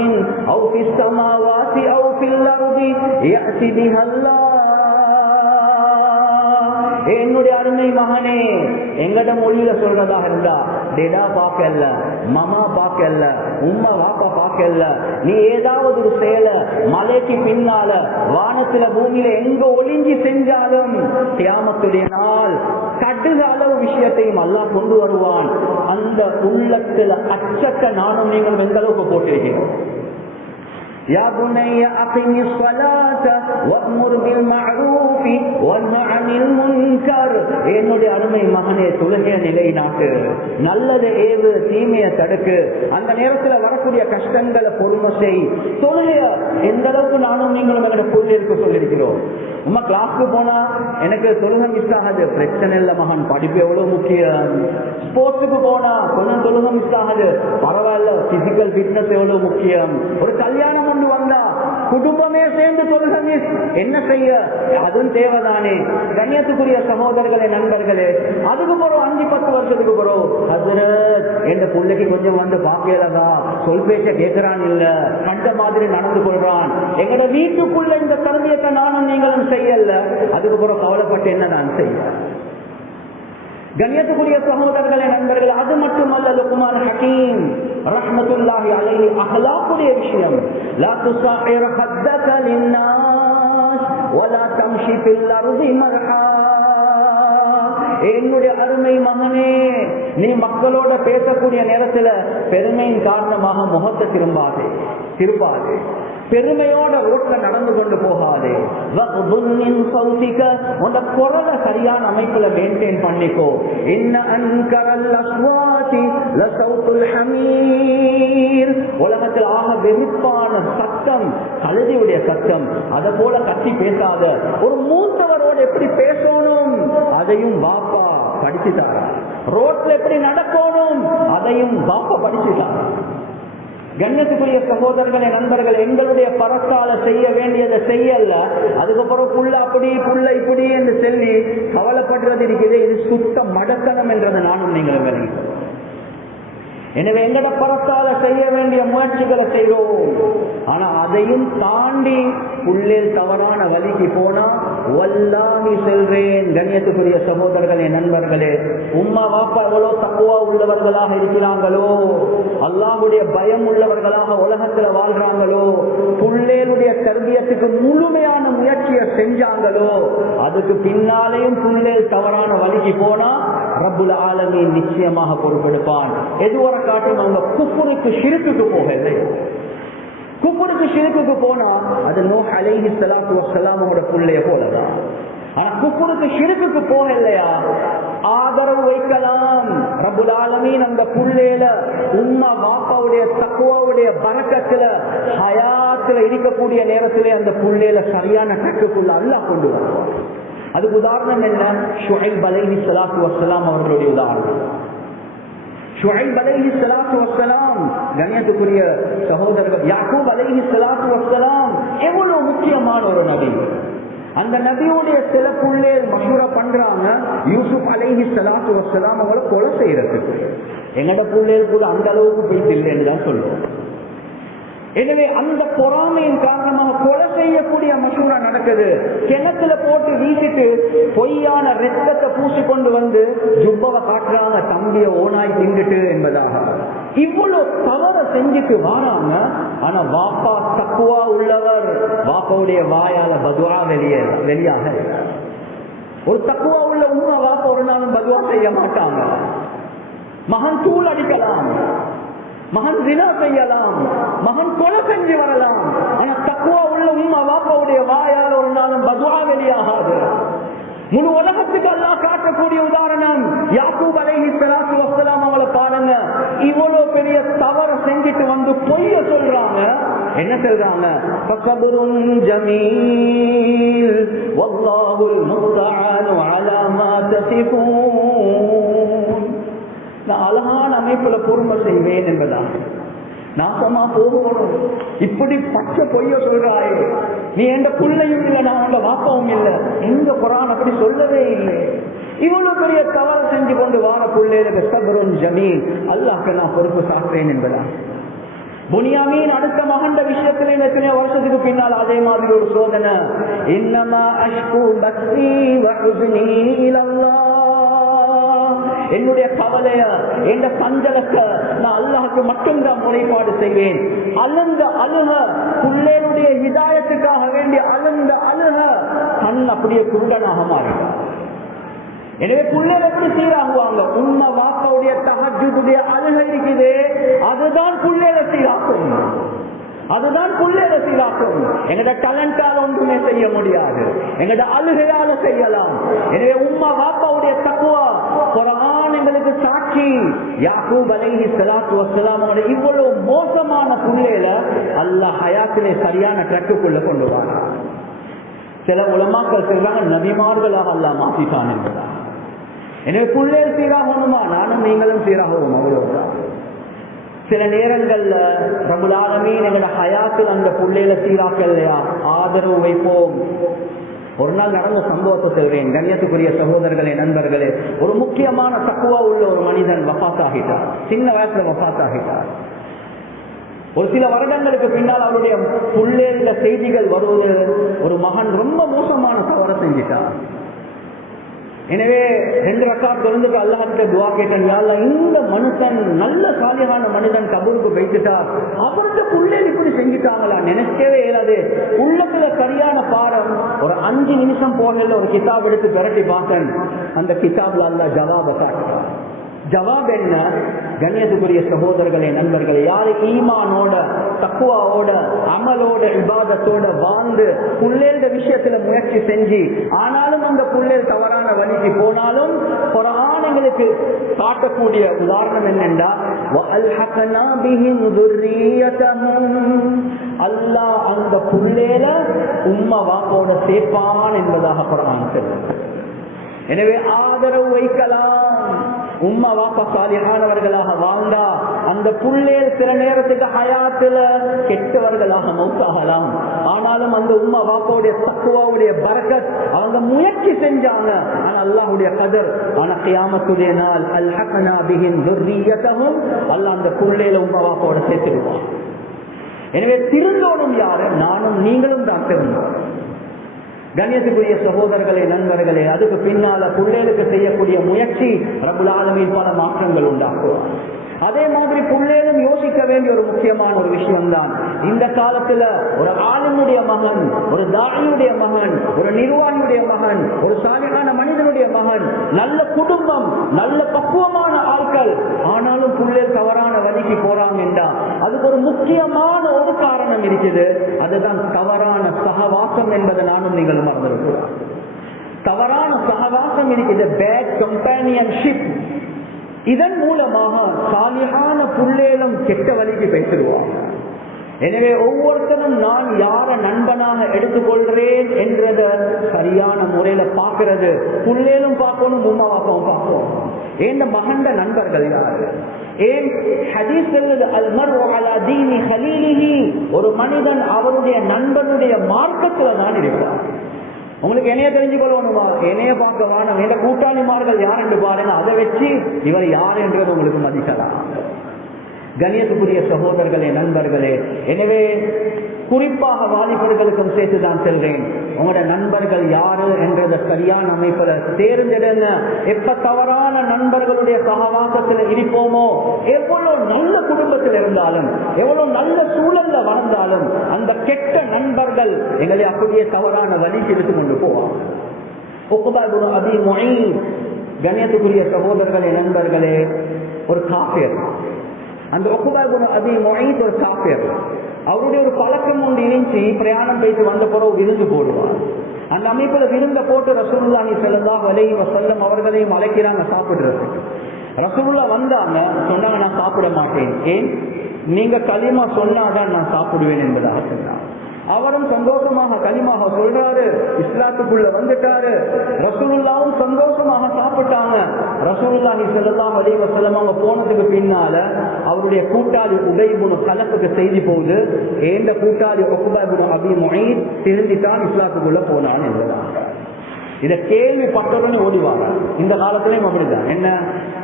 أو في السماوات أو في الأرض يأتي بها الله. என்னுடைய அருமை மகனே, எங்கட மொழியில சொல்றதாக இருந்தா டெடா பார்க்கல, மமா பார்க்கல, உம்மா வாப்பா பார்க்கல, நீ ஏதாவது ஒரு செயலை மலைக்கு பின்னால வானத்துல பூமியில எங்க ஒளிஞ்சி செஞ்சாலும் கியாமத்துடைய நாள் கடுகு அளவு விஷயத்தையும் அல்லாஹ் கொண்டு வருவான். அந்த உள்ளத்துல அச்சத்தை நானும் நீங்களும் எந்த அளவுக்கு போட்டிருக்கிறோம். يا بني أقم الصلاة وأمر بالمعروف وانه عن المنكر. என்னுடைய அருமை மகனே, தொழுகை நிலைநாட்டு, நல்லது ஏவு, தீமையை தடுக்கு, அந்த நேரத்தில் வரக்கூடிய கஷ்டங்களை பொறுமை செய். தொழுகைய எந்த அளவுக்கு நானும் நீங்களும் என்னோட பிள்ளைகளுக்கு சொல்லியிருக்கிறோம். உமா கிளாஸ்க்கு போனா எனக்கு தொழுகை மிஸ் ஆகாது, பிரச்சனை இல்லை மகன், படிப்பு எவ்வளவு முக்கியம். ஸ்போர்ட்ஸுக்கு போனா கொஞ்சம் தொழுகை மிஸ் ஆகாது, பரவாயில்ல, பிசிக்கல் ஃபிட்னஸ் எவ்வளவு முக்கியம். ஒரு கல்யாணம் கொண்டு வந்தா குடும்பமே சேர்ந்து தொழுகை மிஸ், என்ன செய்ய, அதுவும் தேவைதானே. கண்ணியத்துக்குரிய சகோதரர்களே, நண்பர்களே, அதுக்கு போறோம் 5-10 வருஷத்துக்கு போறோம், ஹஸ்ரத் என் பிள்ளைக்கு கொஞ்சம் வந்து பாக்கலதா, சொல் பேச்ச கேட்கிறான் இல்ல, கண்ட மாதிரி நடந்து கொள்றான், எங்கட வீட்டுக்குள்ள இந்த தர்பியத்தை நானும் நீங்களும் செய்யல, அதுக்கு போறோம் கவலைப்பட்டு என்ன நான் செய்ய. கண்ணியத்துக்குரிய சகோதரர்களே, நண்பர்கள், அது மட்டுமல்ல, லுக்மான் ஹகீம் ரஹ்மத்துல்லாஹி அலைஹி அஹ்லாக்குடைய விஷயம், லா துஸாஇர் ஹத்தக லின்னாஸ் வலா தம்ஷி ஃபில் அர்தி மர்ஹா. என்னுடைய அருமை மகனே, நீ மக்களோட பேசக்கூடிய நேரத்துல பெருமையின் காரணமாக முகத்தை திருப்பாதே, பெருமையோட ரோட்ல நடந்து கொண்டு போகாதே. உன் குரலை சரியான அமைப்புல மெயின்டைன் பண்ணிக்கோ. உலகத்தில் ஆக வெறுப்பான சத்தம் கழுதியுடைய சத்தம், அதை போல கத்தி பேசாத. ஒரு மூத்தவரோட எப்படி பேசணும் அதையும் வாப்பா படிச்சுட்டாரா, ரோட்ல எப்படி நடக்கணும் அதையும் வாப்பா படிச்சுட்டாரா. கண்ணியத்துக்குரிய சகோதரர்களே, நண்பர்கள், எங்களுடைய பரத்தால செய்ய வேண்டியதை செய்யல, அதுக்கப்புறம் புள்ள அப்படி புள்ள இப்படி என்று சொல்லி கவலைப்படுறது இருக்குது. இது சுத்த மடக்கணம் என்றது நானும் நீங்களும் விளங்கி. எனவே எங்கட பரத்தால செய்ய வேண்டிய முயற்சிகளை செய்வோம். ஆனா அதையும் தாண்டி புள்ளேல் தவறான வழிக்கு போனா வல்லாஹி செல்றேன். கண்ணியத்துக்குரிய சகோதரர்களே, நண்பர்களே, உம்மா வாப்பா எவ்வளவு தக்குவா உள்ளவர்களாக இருக்கிறாங்களோ, அல்லாஹ்வுடைய பயம் உள்ளவர்களாக உலகத்துல வாழ்றாங்களோ, புள்ளேலுடைய தர்பியத்துக்கு முழுமையான முயற்சியை செஞ்சாங்களோ, அதுக்கு பின்னாலேயும் புள்ளேல் தவறான வழிக்கு போனா ரப்புல் ஆலமீன் நிச்சயமாக பொறுப்பெடுப்பான். எதுவரை காட்டும் அவங்க குஃப்ருக்கு ஷிர்க்குக்கு போகலை. குஃப்ருக்கு ஷிர்க்குக்கு போனா அது நூஹ் அலைஹி ஸலாத்து வஸ்ஸலாமோட புள்ளைய போலதான். ஆனா குஃப்ருக்கு ஷிர்க்குக்கு போகலையா, ஆதரவு வைக்கலாம். ரப்புல் ஆலமீன் அந்த புள்ளையில உம்மா வாப்பாவுடைய தக்வாவுடைய பரக்கத்துல ஹயாத்துல இருக்கக்கூடிய நேரத்திலே அந்த புள்ளையில சரியான டக்குக்குள்ள அல்லாஹ் கொண்டு வருவான். அதுக்கு உதாரணம் என்ன? ஷுஐப் அலைஹி ஸலாத்து வஸ்ஸலாம் அவர்களுடைய உதாரணம். ஷுஐப் அலைஹி ஸலாத்து வஸ்ஸலாம், கண்ணியத்துக்குரிய சகோதரர்கள், யாக்கூப் அலைஹி ஸலாத்து வஸ்ஸலாம் எவ்வளவு முக்கியமான ஒரு நபி. அந்த நபியுடைய சில புள்ளே மஷூரா பண்றாங்க, யூசுப் அலைஹி ஸலாத்து வஸ்ஸலாம் அவங்களை கொலை செய்யறதுக்கு. எங்கட புள்ளேல் கூட அந்த அளவுக்கு போயிட்டு இல்லைன்னு தான் சொல்லுவோம். எனவே அந்த பொறாமையின் காரணமாக கொலை செய்யக்கூடிய மசூரா நடக்குது. கிணத்துல போட்டு வீசிட்டு பொய்யான ரத்தத்தை பூசி கொண்டு வந்து ஜுப்பவை காட்டுறாங்க, தம்பிய ஓனாய் திண்டுட்டு என்பதாக. இவ்வளவு தவற செஞ்சுட்டு வாராங்க. ஆனா வாப்பா தக்குவா உள்ளவர், வாப்பாவுடைய வாயால பதுவா வெளியாக. ஒரு தக்குவா உள்ள உண்மை வாப்பா ஒரு நாளும் பதுவா செய்ய மாட்டாங்க. மகன் தூள் அடிக்கலாம், மகன் ஜினா செய்யலாம், மகன் கொலை செஞ்சு வரலாம். ஆனா தக்குவா உள்ள உம்மா வாப்பாவுடைய வாயால் ஒரு நாளும் பதுவா வெளியாகாது. முழு உலகத்துக்கு அல்லாஹ் காட்டக்கூடிய உதாரணம் யாக்கூப் அலைஹி ஸலாத்து வஸ்ஸலாம் அவளை பாருங்க. இவ்வளவு பெரிய தவறு செஞ்சுட்டு வந்து பொய்ய சொல்றாங்க. என்ன சொல்றாங்க? ஃபஸபுருன் ஜமீல் வல்லாஹுல் முஸ்தஆனு அலா மா தஸிஃபூன். நான் அழகான அமைப்புல பொறுமை செய்வேன் என்பதா நாசமா போகணும். இப்படி பச்சை பொய்ய சொல்றாயே, நீ எந்த புள்ளையும் இல்லை, நான் உங்க வாப்பாவும் இல்லை. எங்க குர்ஆன் அப்படி சொல்லவே இல்லை. இவ்வளவு பெரிய தவறு செஞ்சு கொண்டு வார புள்ளைகளுக்கு சபருன் ஜமீல், அல்லாஹ்க்கு நான் பொறுப்பு சாட்டுறேன் என்பதா. புனியாமீன் அடுத்த மகண்ட விஷயத்துல எத்தனையோ வருஷத்துக்கு பின்னால் அதே மாதிரி ஒரு சோதனை. இன்னமா அஷ்கு பஸ்ஸி வ ஹுஸ்னி இலல்லாஹ். என்னுடைய கவலைய என்ற சஞ்சலத்தை நான் அல்லாஹ்வுக்கு மட்டும்தான் முறைப்பாடு செய்வேன். அழுந்த அழுக பிள்ளைகளுடைய ஹிதாயத்துக்காக வேண்டிய அழுந்த அழுக கண் அப்படியே குருடனாக மாறினார். எனவே பிள்ளைகள் எப்படி சீராகுவாங்க? உண்மை வாப்பாவுடைய தஹஜ்ஜுடைய அழுகை இருக்குது, அதுதான் பிள்ளைகளை சீராக்கும். அதுதான் பிள்ளைகளை சீராக்கும். எங்கட டேலண்டால ஒன்றுமே செய்ய முடியாது, எங்கட அழுகையால செய்யலாம். எனவே உம்மா வாப்பாவுடைய தக்வா குர்ஆன் எங்களுக்கு சாட்சி. யாக்கூப் அலைஹிஸ்ஸலாத்து வஸ்ஸலாம் இவ்வளவு மோசமான பிள்ளைகளை அல்லாஹ் ஹயாத்திலே சரியான ட்ராக்குக்குள்ள கொண்டு வராங்க. சில உலமாக்கள் சொல்றாங்க நபிமார்களாக அல்லாஹ் மாத்திட்டான் என்பதா. எனவே பிள்ளைகள் சீராகணுமா? நானும் நீங்களும் சீராகவும் அவ்வளவுதான். சில நேரங்கள்ல ரப்பல் ஆலமீன் எங்களோட ஹயாத்தில் அந்த பிள்ளைகளை சீராக்கலையா ஆதரவு வைப்போம். ஒரு நாள் நடந்த சம்பவத்தை சொல்றேன். கண்ணியத்துக்குரிய சகோதரர்களே, நண்பர்களே, ஒரு முக்கியமான தக்குவா உள்ள ஒரு மனிதன் வஃபாத் ஆகிட்டார். சின்ன வயசுல வஃபாத் ஆகிட்டார். ஒரு சில வருடங்களுக்கு பின்னால் அவருடைய பிள்ளைகள செய்திகள் வருவது, ஒரு மகன் ரொம்ப மோசமான தவறை செஞ்சிட்டார். எனவே 2 ரக்காத் தொழுந்துட்டு அல்லாஹ்கிட்ட துஆ கேட்டேன், யா அல்லாஹ் இந்த மனுஷன் நல்ல சாலிஹான மனிதன் கபருக்கு போயிட்டுட்டார், அவருடைய பிள்ளைகள் இப்படி செஞ்சுட்டாங்களா நினைக்கவே இயலாது. உள்ளத்துல சரியான பாடம். ஒரு 5 நிமிஷம் போகல ஒரு கிதாப் எடுத்து பிரட்டி பார்த்தேன். அந்த கிதாப்ல அல்லாஹ் ஜவாப காட்டுறான். ஜவாப் என்ன? கண்ணியத்துக்குரிய சகோதரர்களே, நண்பர்களே, யாரு ஈமானோட தக்வாவோட அமலோட இபாதத்தோட வாழ்ந்து புள்ளேட விஷயத்துல முயற்சி செஞ்சு ஆனாலும் அந்த புள்ளேல் தவறான வழிக்கு போனாலும் குர்ஆன் எங்களுக்கு காட்டக்கூடிய உதாரணம் என்னென்றா வஅல்ஹக்னா பிஹிம் ذُرِّيَّتَهُمْ அல்லாஹ் அந்த புள்ளேல உம்மா வாப்போட சேர்ப்பான் என்பதாக குர்ஆன் சொல்லுது. எனவே ஆதரவு வைக்கலாம். உம்மா வாப்பா சாலிஹானவர்களாக வாழ்ந்தா அந்த புள்ளேல் சில நேரத்துக்கு ஹயாத்துல கெட்டவர்களாக மௌத்தாகலாம். ஆனாலும் அந்த உம்மா வாப்பாவுடைய தக்வாவுடைய பரக்கத் அவங்க முயற்சி செஞ்சாங்க. ஆனா அல்லாஹ்வுடைய கதர். ஆனா கியாமத்துடைய நாள் அல்ஹக்னா பிஹிம் ذُرِّيَّتَهُمْ அல்லாஹ் அந்த புள்ளேல உம்மா வாப்பாவோட சேர்த்துடுவான். எனவே திருந்தோனும் யாரு? நானும் நீங்களும் தான் திருந்தோம். கண்ணியத்துக்குரிய சகோதரர்களே, நண்பர்களே, அதுக்கு பின்னால பிள்ளைகளுக்கு செய்யக்கூடிய முயற்சி ரப்புல் ஆலமீன் பல மாற்றங்கள் உண்டாக்குவார். அதே மாதிரி பிள்ளைகளும் யோசிக்க வேண்டிய ஒரு முக்கியமான ஒரு விஷயம் தான். இந்த காலத்துல ஒரு ஆளுமுடைய மகன், ஒரு தாயியுடைய மகன், ஒரு நிர்வாகியுடைய மகன், ஒரு சாலிஹான மனிதனுடைய மகன், நல்ல குடும்பம், நல்ல பக்குவமான ஆட்கள், ஆனாலும் பிள்ளைகள் தவறான வழிக்கு போறாங்கன்றா அதுக்கு ஒரு முக்கியமான ஒரு காரணம் இருக்குது. அதுதான் தவறான சகவாசம் என்பதை நானும் நீங்கள் மறந்திருக்கிறோம். தவறான சகவாசம் இருக்குது, பேட் கம்பேனியன்ஷிப். இதன் மூலமாக சாலிஹான புள்ளேலும் கெட்ட வழிக்கு பேசிடுவாங்க. எனவே ஒவ்வொருத்தரும் நான் யார நண்பனாக எடுத்துக்கொள்றேன் என்றத சரியான முறையில பாக்குறது. புள்ளேலும் பார்க்கணும், உம்மா வாப்பாவும் பார்க்கணும். ஏன் மகண்ட நண்பர்கள் யாரு? ஏன் ஹதீஸ் சொல்லுது அல் மர்உ அலா தீனி ஹலீலிஹி, ஒரு மனிதன் அவருடைய நண்பனுடைய மார்க்கத்துல தான் இருப்பார். உங்களுக்கு என்னைய தெரிஞ்சு கொள்ளணுமா? என்னைய பார்க்க வேணும், எந்த கூட்டாளிமார்கள் யார் என்று பாருங்க, அதை வச்சு இவர் யார் என்றது உங்களுக்கு மதிக்கலாம். கண்ணியத்துக்குரிய சகோதரர்களே, நண்பர்களே, எனவே குறிப்பாக வாலிபர்களுக்கும் சேர்த்துதான் செல்றேன். உங்களோட நண்பர்கள் யாரு என்றத சரியான அமைப்புல தேர்ந்தெடுங்க. எப்ப தவறான நண்பர்களுடைய சகவாசத்துல இருப்போமோ, எவ்வளவு நல்ல குடும்பத்தில் இருந்தாலும், எவ்வளவு நல்ல சூழல்ல வளர்ந்தாலும், அந்த கெட்ட நண்பர்கள் எங்களை அப்படியே தவறான வழிக்கு எடுத்து கொண்டு போவாங்க. உக்பா இப்னு அபீ முஈத், கண்ணியத்துக்குரிய சகோதரர்களே, நண்பர்களே, ஒரு காஃபிர். அந்த உக்பா இப்னு அபீ முஈத் ஒரு காஃபிர். அவருடைய ஒரு பழக்கம் ஒன்று இருந்துச்சு, பிரயாணம் போயிட்டு வந்த பிறகு விருந்து போடுவார். அந்த அமைப்புல விருந்த போட்டு ரசூலுல்லாஹி ஸல்லல்லாஹு அலைஹி வஸல்லம் அவர்களையும் அழைக்கிறாங்க சாப்பிடுறதுக்கு. ரசூலுல்லாஹ் வந்தாங்க, சொன்னாங்க நான் சாப்பிட மாட்டேன். ஏன்? நீங்க கலிமா சொன்னாதான் நான் சாப்பிடுவேன் என்பதாக சொன்னாங்க. அவரும் சந்தோஷமாக கலிமாக சொல்றாரு, இஸ்லாத்துக்குள்ள வந்துட்டாரு. ரசூலுல்லாஹ்வும் சந்தோஷமாக சாப்பிட்டாங்க. ரசூலுல்லாஹி ஸல்லல்லாஹு அலைஹி வஸல்லம் அவங்க போனதுக்கு பின்னால அவருடைய கூட்டாளி உபய் இப்னு கலஃபுக்கு செய்தி போகுது, ஏண்ட கூட்டாளி உக்பா இப்னு அபீ முஈத் திருந்திட்டான், இஸ்லாத்துக்குள்ள போனான் என்பதாக. இதை கேள்விப்பட்டவனே ஓடிவாங்க. இந்த காலத்திலையும் அப்படிதான். என்ன,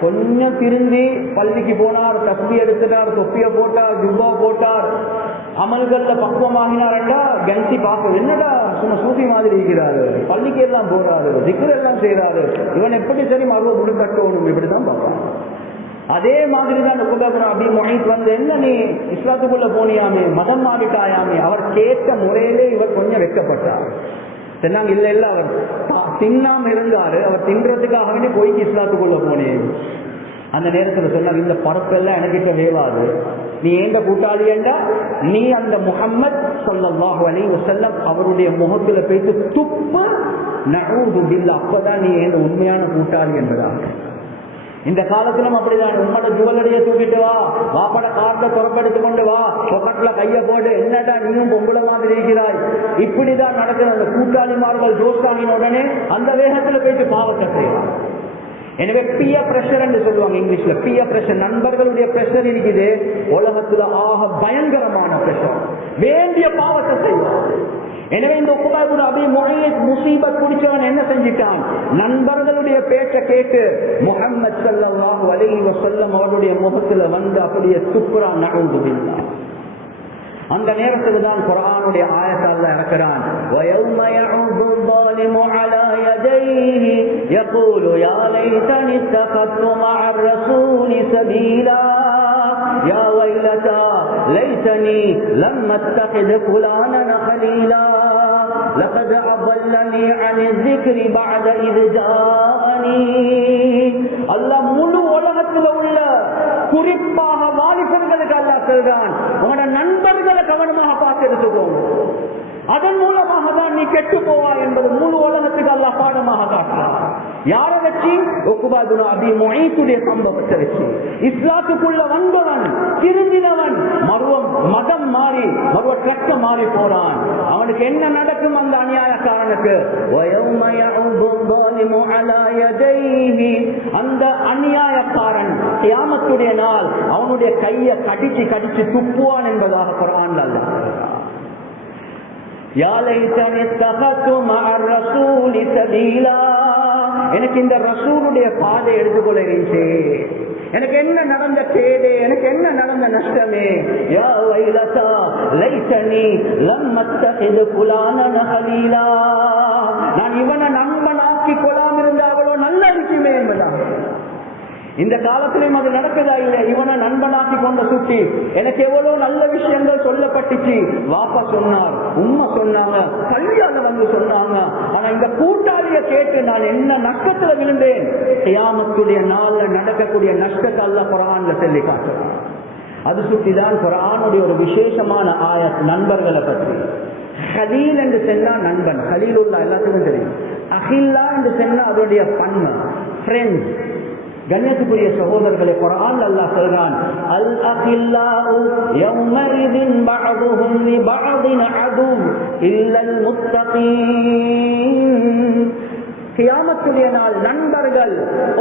கொஞ்சம் திருந்தி பள்ளிக்கு போனார், தஸ்பீஹ் எடுத்துட்டார், தொப்பிய போட்டார், ஜுப்பா போட்டார், அமல்கள்ல பக்குவமாகினார்டா கண்டி பார்க்க, என்னடா சும்மா சூஃபி மாதிரி இருக்கிறாரு, பள்ளிக்கு எல்லாம் போறாரு, திக்ர் எல்லாம் செய்யறாரு, இவன் எப்படி சரி மருவ முழுக்கட்டணும், இப்படிதான் பார்ப்பான். அதே மாதிரிதான் அபீ முஹைத் வந்து, என்ன நீ இஸ்லாத்துக்குள்ள போனியாமே, மதம் மாறிட்டாயாமே, அவர் கேட்ட முறையிலே இவர் கொஞ்சம் வெட்கப்பட்டார். சொன்னாங்க இல்ல இல்ல, அவர் தின்னாம இருந்தாரு, அவர் தின்றதுக்காக வேண்டி போய் இஸ்லாத்துக்குள்ள போனேன். அந்த நேரத்தில் சொன்னாங்க, இந்த பரப்பெல்லாம் எனக்கிட்ட வேவாது, நீ எங்க கூட்டாளி என்றா நீ அந்த முஹம்மத் ஸல்லல்லாஹு அலைஹி வஸல்லம் அவருடைய முகத்துல பேசி துப்பு, நஊது பில்லாஹ், அப்பதான் நீ எங்க உண்மையான கூட்டாளி என்பதாக. இந்த காலத்திலும் அப்படிதான், உம்மோட ஜுவல்லரிய தூக்கிட்டு வா, வாப்பட கார்ட துறப்பெடுத்து கொண்டு வா, பொக்கெட்ல கைய போட்டு, என்னடா நீயும் பொம்பளை மாதிரி இருக்கிறாய், இப்படிதான் நடக்குது. அந்த கூட்டாளிமார்கள் ஜோஸ்தானின் உடனே அந்த வேகத்துல போயிட்டு பாவத்தை செய்யலாம். எனவே பியர் பிரஷர் என்று சொல்லுவாங்க இங்கிலீஷ்ல, பியர் பிரஷர், நண்பர்களுடைய பிரஷர் இருக்குது உலகத்துல ஆக பயங்கரமான பிரஷர், வேண்டிய பாவத்தை செய்வார். எனவே இந்த அபீ முஹைத் முசீபத் குடிச்சவன் என்ன செஞ்சிட்டான், நண்பர்களுடைய பேச்சை கேட்டு முஹம்மது ஸல்லல்லாஹு அலைஹி வஸல்லம் அவருடைய முகத்துல வந்து அப்படியே துப்புறான். நஊது பில்லாஹ். அந்த நேரத்துக்கு தான் குர்ஆனுடைய ஆயத்தை அல்லாஹ் இறக்குறான், வயௌம யஊது ظالم على يديه يقول يا ليتني اتخذت مع الرسول سبيلا يا ويلتى ليتني لم اتخذ فلانا خليلا لقد أضلني عن الذكر بعد إذ جاءني. அல்லாஹ் முழு உலகத்தில் உள்ள குறிப்பாக வாலிபர்களுக்கு அல்லாஹ் சொல்றான், உங்களோட நண்பர்களை கவனமாக பார்த்து எடுத்துக்கோங்க, அதன் மூலமாக தான் நீ கெட்டு போவாய் என்பது முழு உலகத்துக்கு அல்லாஹ் பாடமாக காட்டுறான். யாரை வச்சு? உக்பா இப்னு அபீ முஹைத்துடைய சம்பவத்தை வச்சு. இஸ்லாத்துக்குள்ள வந்தவன், திருந்தினவன், மதம் மாறி மறுவ ட்ரக்க மாறி போறான். அவனுக்கு என்ன நடக்கும் அந்த அநியாயக்காரனுக்கு? அந்த அநியாயக்காரன் கியாமத்துடைய நாள் அவனுடைய கையை கடிச்சு கடிச்சு துப்புவான் என்பதாக குர்ஆன்ல அல்லாஹ் சொல்றான். யா லைதனி தகது மஅர் ரசூலி சபீலா, எனக்கு இந்த ரசூலுடைய பாதை எடுத்துக்கொள்ள இருந்துச்சு, எனக்கு என்ன நடந்த கேடு, எனக்கு என்ன நடந்த நஷ்டமே. யா வைலதா லைதனி லம் அத்தகிது ஃபுலானன் ஹலீலா, நான் இவனை நண்பனாக்கி கொள்ளாம இருந்தா அவ்வளவு நல்ல இருக்குமே என்பதாக. இந்த காலத்திலும் அது நடக்குதா இல்லை? இவனை நண்பனாக்கி கொண்ட சுட்டி எனக்கு எவ்வளவு நல்ல விஷயங்கள் சொல்லப்பட்டுச்சு, வாப்பா சொன்னார், உம்மா சொன்னாங்க, கல்யாண வந்து சொன்னாங்க, ஆனா இந்த கூட்டாளிய கேட்டு நான் என்ன நஷ்டத்துல விழுந்தேன். கியாமத்துடைய நாள்ல நடக்கக்கூடிய நஷ்டத்தை அல்லாஹ் குர்ஆன்ல சொல்லி காட்டுறான். அது சுட்டிதான் குர்ஆனுடைய ஒரு விசேஷமான ஆயத் நண்பர்களை பற்றி. ஹலீல் என்று சொன்னா நண்பன், ஹலீலுல்லா எல்லாத்துக்கும் தெரியும். அஹில்லா என்று சொன்னா அதோடைய பன்மை, ஃப்ரெண்ட்ஸ். கண்ணியத்துக்குரிய சகோதரர்களை, குர்ஆன் அல்லாஹ் சொல்றான், அல் அகில்லாஉ யௌமஇதின் பஅதுஹும் லிபஅதின் அது இல்லல் முத்தகீன். கியாமத்துடைய நாள் நண்பர்கள்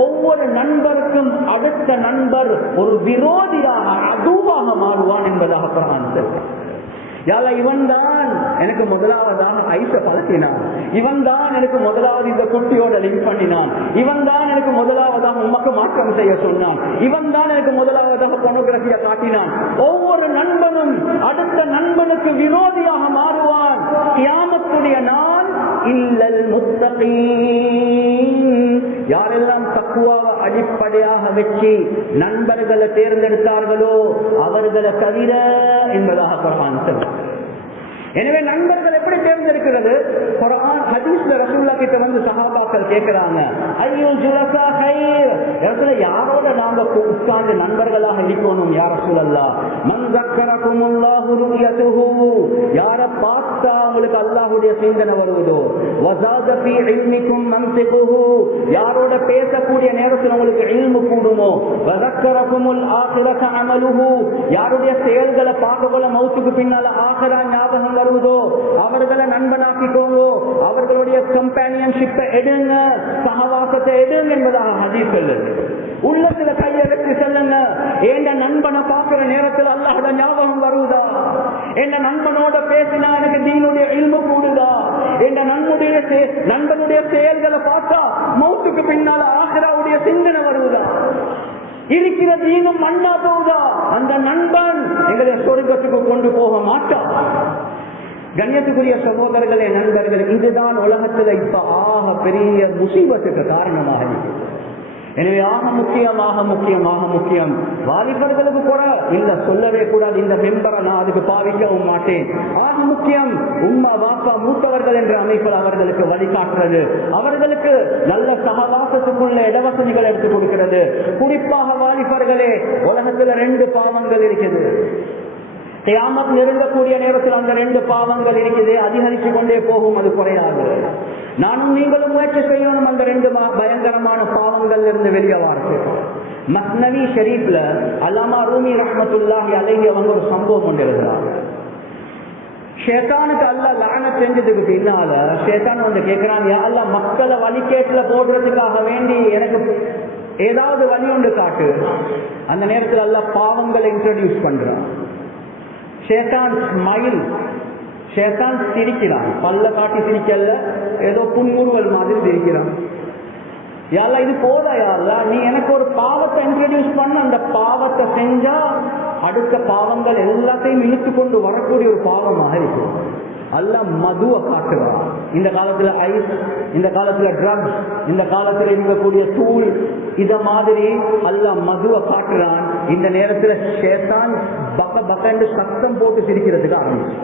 ஒவ்வொரு நண்பருக்கும் அடுத்த நண்பர் ஒரு விரோதியாக, அதுவாக மாறுவான் என்பதாக குர்ஆன் சொல்றான். யால இவன் தான் எனக்கு முதலாவதாக ஐச பழத்தினான், இவன் தான் எனக்கு முதலாவது இந்த குட்டியோட லிங்க் பண்ணினான், இவன் தான் எனக்கு முதலாவதாக உமக்கு மாற்றம் செய்ய சொன்னான், இவன் தான் எனக்கு முதலாவதாக போனோகிராபியை காட்டினான். ஒவ்வொரு நண்பனும் அடுத்த நண்பனுக்கு விரோதியாக மாறுவான். கியாமத்துடைய நாள் இல்லல் முத்தகீன், யாரெல்லாம் தக்வாவை அடிப்படையாக வச்சு நண்பர்களை தேர்ந்தெடுத்தார்களோ அவர்களை தவிர என்பதாக குர்ஆன் சொல்லுது. எனவே நண்பர்கள் எப்படி தேர்ந்தெடுக்கிறது? குர்ஆன் ஹதீஸ்ல ரசூலுல்லாஹ் கிட்ட வந்து சஹாபாக்கள் கேட்கிறாங்க, ஐயுல் ஜுலஸா கைர், யாரோட நாங்க உட்கார்ந்து நண்பர்களாக இருக்கணும் யா ரசூலல்லாஹ்? மன் ஸக்கரகுமுல்லாஹு ருயதுஹு, யார பார்த்தா உங்களுக்கு அல்லாஹ்வுடைய சிந்தனை வருவதோ, வஸாத ஃபீ இல்மிக்கும் மன்திகுஹு, யாரோட பேசக்கூடிய நேரத்தில் உங்களுக்கு இல்மு கூடுமோ, வஸக்கரகுமுல் ஆகிரத அமலுஹு, யாருடைய செயல்களை பார்க்கல மௌத்துக்கு பின்னால ஆகிரா ஞாபகம் வருவதோ அவர்களை நண்பனாக்கிக்கோங்க, அவர்களுடைய கம்பானியன்ஷிப்பை எடுங்க, சகவாசத்தை எடுங்க என்பதாக ஹதீஸ் சொல்லுது. உள்ளத்துல கையை வச்சு செல்லுங்க, என் நண்பனை பார்க்கிற நேரத்தில் அல்லாஹ்வோட ஞாபகம் வருவதா, என் நண்பனோட பேசினா எனக்கு தீனுடைய இல்மு கூடுதா, என் நண்பனுடைய செயல்களை பார்த்தா மௌத்துக்கு பின்னால ஆகிராவுடைய சிந்தனை வருவதா, இருக்கிறது இன்னும் மண்ணா போகுதா, அந்த நண்பன் எங்களை சொர்க்கத்துக்கு கொண்டு போக மாட்டான். கண்ணியத்துக்குரிய சகோதரர்களே, நண்பர்களே, இதுதான் உலகத்துல இப்ப ஆக பெரிய முசீபத்துக்கு காரணமாக இருக்கிறது. எனவே ஆக முக்கியம் வாலிபர்களுக்கு கூட இல்ல சொல்லவே கூடாது. இந்த மெம்பரை நான் அதுக்கு பாவிக்கவும் மாட்டேன். ஆக முக்கியம் உம்மா வாப்பா மூத்தவர்கள் என்ற அமைப்பில் அவர்களுக்கு வழிகாட்டுறது, அவர்களுக்கு நல்ல சகவாசத்துக்குள்ள இடவசதிகள் எடுத்துக் கொடுக்கிறது. குறிப்பாக வாலிபர்களே, உலகத்துல 2 பாவங்கள் இருக்குது. கியாமத் நெருங்கக்கூடிய நேரத்தில் அந்த 2 பாவங்கள் இருக்குது, அதிகரித்து கொண்டே போகும், அது குறையாது. நானும் நீங்களும் முயற்சி செய்யணும் அந்த 2 பயங்கரமான பாவங்கள் இருந்து வெளியே வார்த்தை. மஸ்னவி ஷரீப்ல அல்லாமா ரூமி ரஹ்மத்துல்லாஹி அலைஹி அவங்க ஒரு சம்பவம் கொண்டு எழுதுறாங்க. ஷேத்தானுக்கு அல்லாஹ் லஅனத் செஞ்சதுக்கு பின்னால ஷேத்தான் வந்து கேட்கிறான், யா அல்லாஹ் மக்களை வழிகேட்டுல போடுறதுக்காக வேண்டி எனக்கு ஏதாவது வழி ஒன்று காட்டு. அந்த நேரத்தில் அல்லாஹ் பாவங்களை இன்ட்ரோடியூஸ் பண்றான். ஷேத்தான் ஸ்மைல், ஷேத்தான் சிரிக்கிறான், பல்ல காட்டி சிரிக்கல, ஏதோ புன்முறுவல் மாதிரி சிரிக்கிறான். யாரா இது போதா, யாரா நீ எனக்கு ஒரு பாவத்தை இன்ட்ரோடியூஸ் பண்ண, அந்த பாவத்தை செஞ்சா அடுத்த பாவங்கள் எல்லாத்தையும் இழுத்து கொண்டு வரக்கூடிய ஒரு பாவமாக இருக்கும். அல்லாஹ் மதுவை காட்டுறான். இந்த காலத்துல ஐஸ், இந்த காலத்துல ட்ரக்ஸ், இந்த காலத்துல இருக்கக்கூடிய தூள், இத மாதிரி அல்லாஹ் மதுவை காட்டுறான். இந்த நேரத்துல ஷேத்தான் பக்க பக்கண்டு சத்தம் போட்டு சிரிக்கிறதுக்கு ஆரம்பிச்சு.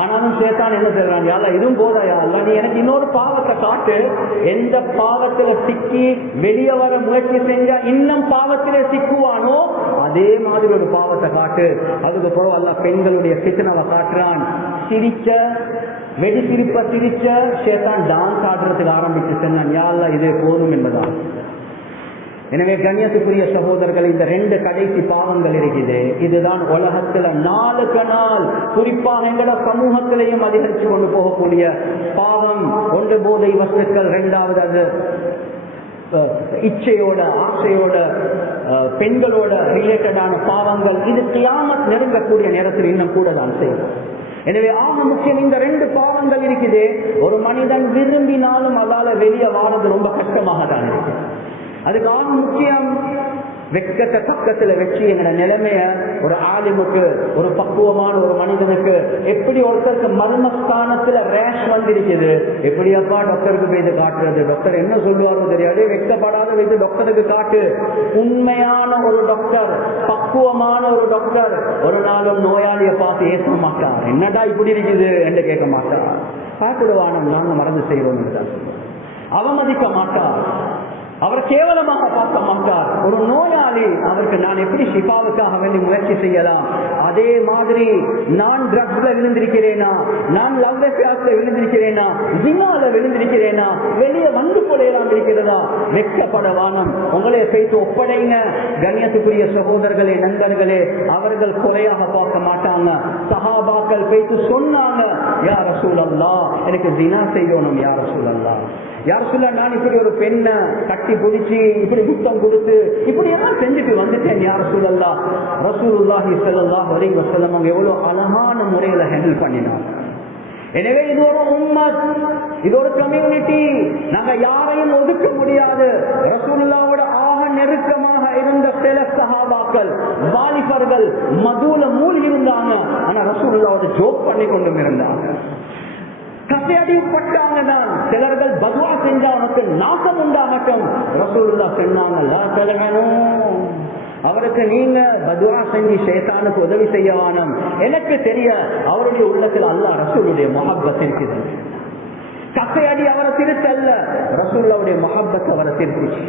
ஆனாலும் ஷேத்தான் என்ன சொல்றான், யாரா இதுவும் போதாயா அல்ல, நீ எனக்கு இன்னொரு பாவத்தை காட்டு. எந்த பாவத்துல சிக்கி வெளியே வர முயற்சி செஞ்சா இன்னும் பாவத்திலே சிக்குவானோ அதே மாதிரி ஒரு பாவத்தை காட்டு. அதுக்கு பிறகு அல்லாஹ் பெண்களுடைய ஃபித்னாவை காட்டுறான். சிரிச்ச வெடி சிரிப்ப சிரிச்ச ஷேத்தான் டான்ஸ் ஆடுறதுக்கு ஆரம்பிச்சு சொன்னான், யா அல்லாஹ் இதே போதும் என்பதான். எனவே கண்ணியத்துக்குரிய சகோதரர்கள், இந்த 2 கடைசி பாவங்கள் இருக்குது. இதுதான் உலகத்துல நாளுக்கு நாள் குறிப்பாக எங்களோட சமூகத்திலையும் அதிகரித்து கொண்டு போகக்கூடிய பாவம். ஒன்று போதை வஸ்துக்கள், 2வது அது இச்சையோட ஆசையோட பெண்களோட ரிலேட்டடான பாவங்கள். இது கியாமத் நெருங்கக்கூடிய நேரத்தில் இன்னும் கூட தான் செய்யும். எனவே ஆக முக்கியம் இந்த 2 பாவங்கள் இருக்குது. ஒரு மனிதன் விரும்பினாலும் அதால வெளியே வாரது ரொம்ப கஷ்டமாக தான் இருக்கு. அதுக்கு ஆக முக்கியம் வெக்கத்தை பக்கத்துல வச்சு எங்களோட நிலைமைய ஒரு ஆலிமுக்கு, ஒரு பக்குவமான ஒரு மனிதனுக்கு, எப்படி ஒருத்தருக்கு மர்மஸ்தானத்துல ரேஷ் வந்திருக்குது, எப்படியப்பா டாக்டருக்கு போய் காட்டுறது, டாக்டர் என்ன சொல்லுவாரோ தெரியாது, வெக்கப்படாத வைத்து டாக்டருக்கு காட்டு. உண்மையான ஒரு டாக்டர், பக்குவமான ஒரு டாக்டர் ஒரு நாளும் நோயாளியை பார்த்து ஏற்க மாட்டார். என்னடா இப்படி இருக்குது என்று கேட்க மாட்டார். பார்த்துடுவானம் நாங்க மறந்து செய்வோம் என்றார். அவமதிக்க மாட்டார், அவர் கேவலமாக பார்க்க மாட்டார். ஒரு நோயாளி அவருக்கு நான் எப்படி ஷிஃபாவுக்காக வேண்டி முயற்சி செய்யலாம், அதே மாதிரி நான் ட்ரக்ஸ்ல விழுந்திருக்கிறேனா, நான் லவ் அஃபேர்ஸ்ல விழுந்திருக்கிறேனா, ஜினால விழுந்திருக்கிறேனா, வெளியே வந்து கொள்ளலாம் இருக்கிறதா, வெட்கப்படவானம். உங்களே பேசி ஒப்படைங்க. கண்ணியத்துக்குரிய சகோதரர்களே, நண்பர்களே, அவர்கள் குறையாக பார்க்க மாட்டாங்க. சஹாபாக்கள் பேசி சொன்னாங்க, யா ரசூலல்லாஹ் எனக்கு ஜினா செய்யணும், யா ரசூலல்லாஹ், யார் சொல்ல நான் இப்படி ஒரு பெண்ணை கட்டி பிடிச்சி இப்படி முத்தம் கொடுத்து இப்படி எல்லாம் செஞ்சுட்டு வந்துட்டேன், யார் சொல்லலாம். ரசூலுல்லாஹி ஸல்லல்லாஹு அலைஹி வஸல்லம் அவங்க எவ்வளவு அழகான முறையில ஹேண்டில் பண்ணினாங்க. எனவே இது ஒரு உம்மத், இது ஒரு கம்யூனிட்டி. நாங்க யாரையும் ஒதுக்க முடியாது. ரசூலுல்லாஹ்வோட ஆக நெருக்கமாக இருந்த சில சஹாபாக்கள் வாலிபர்கள் மதுல மூழ்கி இருந்தாங்க. ஆனா ரசூலுல்லாஹ்வோட ஜோக் பண்ணி கொண்டும் இருந்தாங்க. கசையடிப்பட்டாங்க தான். சிலர்கள் பதுவா செஞ்சா உனக்கு நாசம் உண்டாகட்டும். ரசூலுல்லாஹ் சொன்னாங்க, அவருக்கு நீங்க பதுவா செஞ்சு ஷைத்தானுக்கு உதவி செய்யவானம். எனக்கு தெரிய அவருடைய உள்ளத்தில் அல்லாஹ் ரசூலுடைய மஹப்பத் இருக்குது. கசையடி அவரை திருத்தல்ல, ரசூலுல்லாஹ்வுடைய மஹப்பத் அவரை திருத்துச்சு.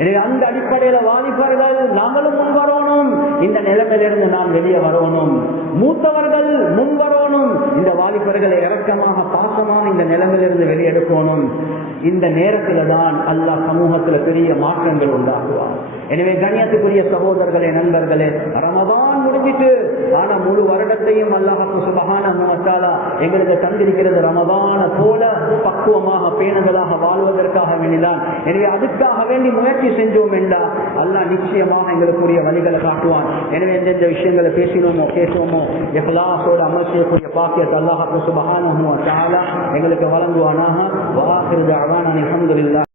எனவே அந்த அடிப்படையில வாலிபர்கள் நாங்களும் முன் வரணும். இந்த நிலைமையிலிருந்து நாம் வெளியே வரணும். மூத்தவர்கள் முன் வரணும். இந்த வாலிபர்களை இரக்கமாக பாசமாக இந்த நிலைமையிலிருந்து வெளியெடுக்கணும். இந்த நேரத்துல தான் அல்லாஹ் சமூகத்துல பெரிய மாற்றங்கள் உண்டாக்குவார். எனவே கண்ணியத்துக்குரிய சகோதரர்களே, நண்பர்களே, ரமதான் முடிஞ்சிட்டு ஆனா முழு வருடத்தையும் அல்லாஹ் சுப்ஹானஹு வ தஆலா எங்களுக்கு தந்திருக்கிறது ரமதான போல பக்குவமாக பேணுதலாக வாழ்வதற்காக வேண்டிதான். எனவே அதுக்காக வேண்டி முயற்சி செஞ்சோம் என்றா அல்லாஹ் நிச்சயமாக எங்களுக்குரிய வழிகளை காட்டுவான். எனவே எந்தெந்த விஷயங்களை பேசினோமோ கேட்டோமோ இஹ்லாஸோடு அமல் செய்யக்கூடிய பாக்கியத்தை அல்லாஹ் சுப்ஹானஹு வ தஆலா எங்களுக்கு வழங்குவானாக. வ ஆகிரு தஅவானா அல்ஹம்துலில்லாஹ்.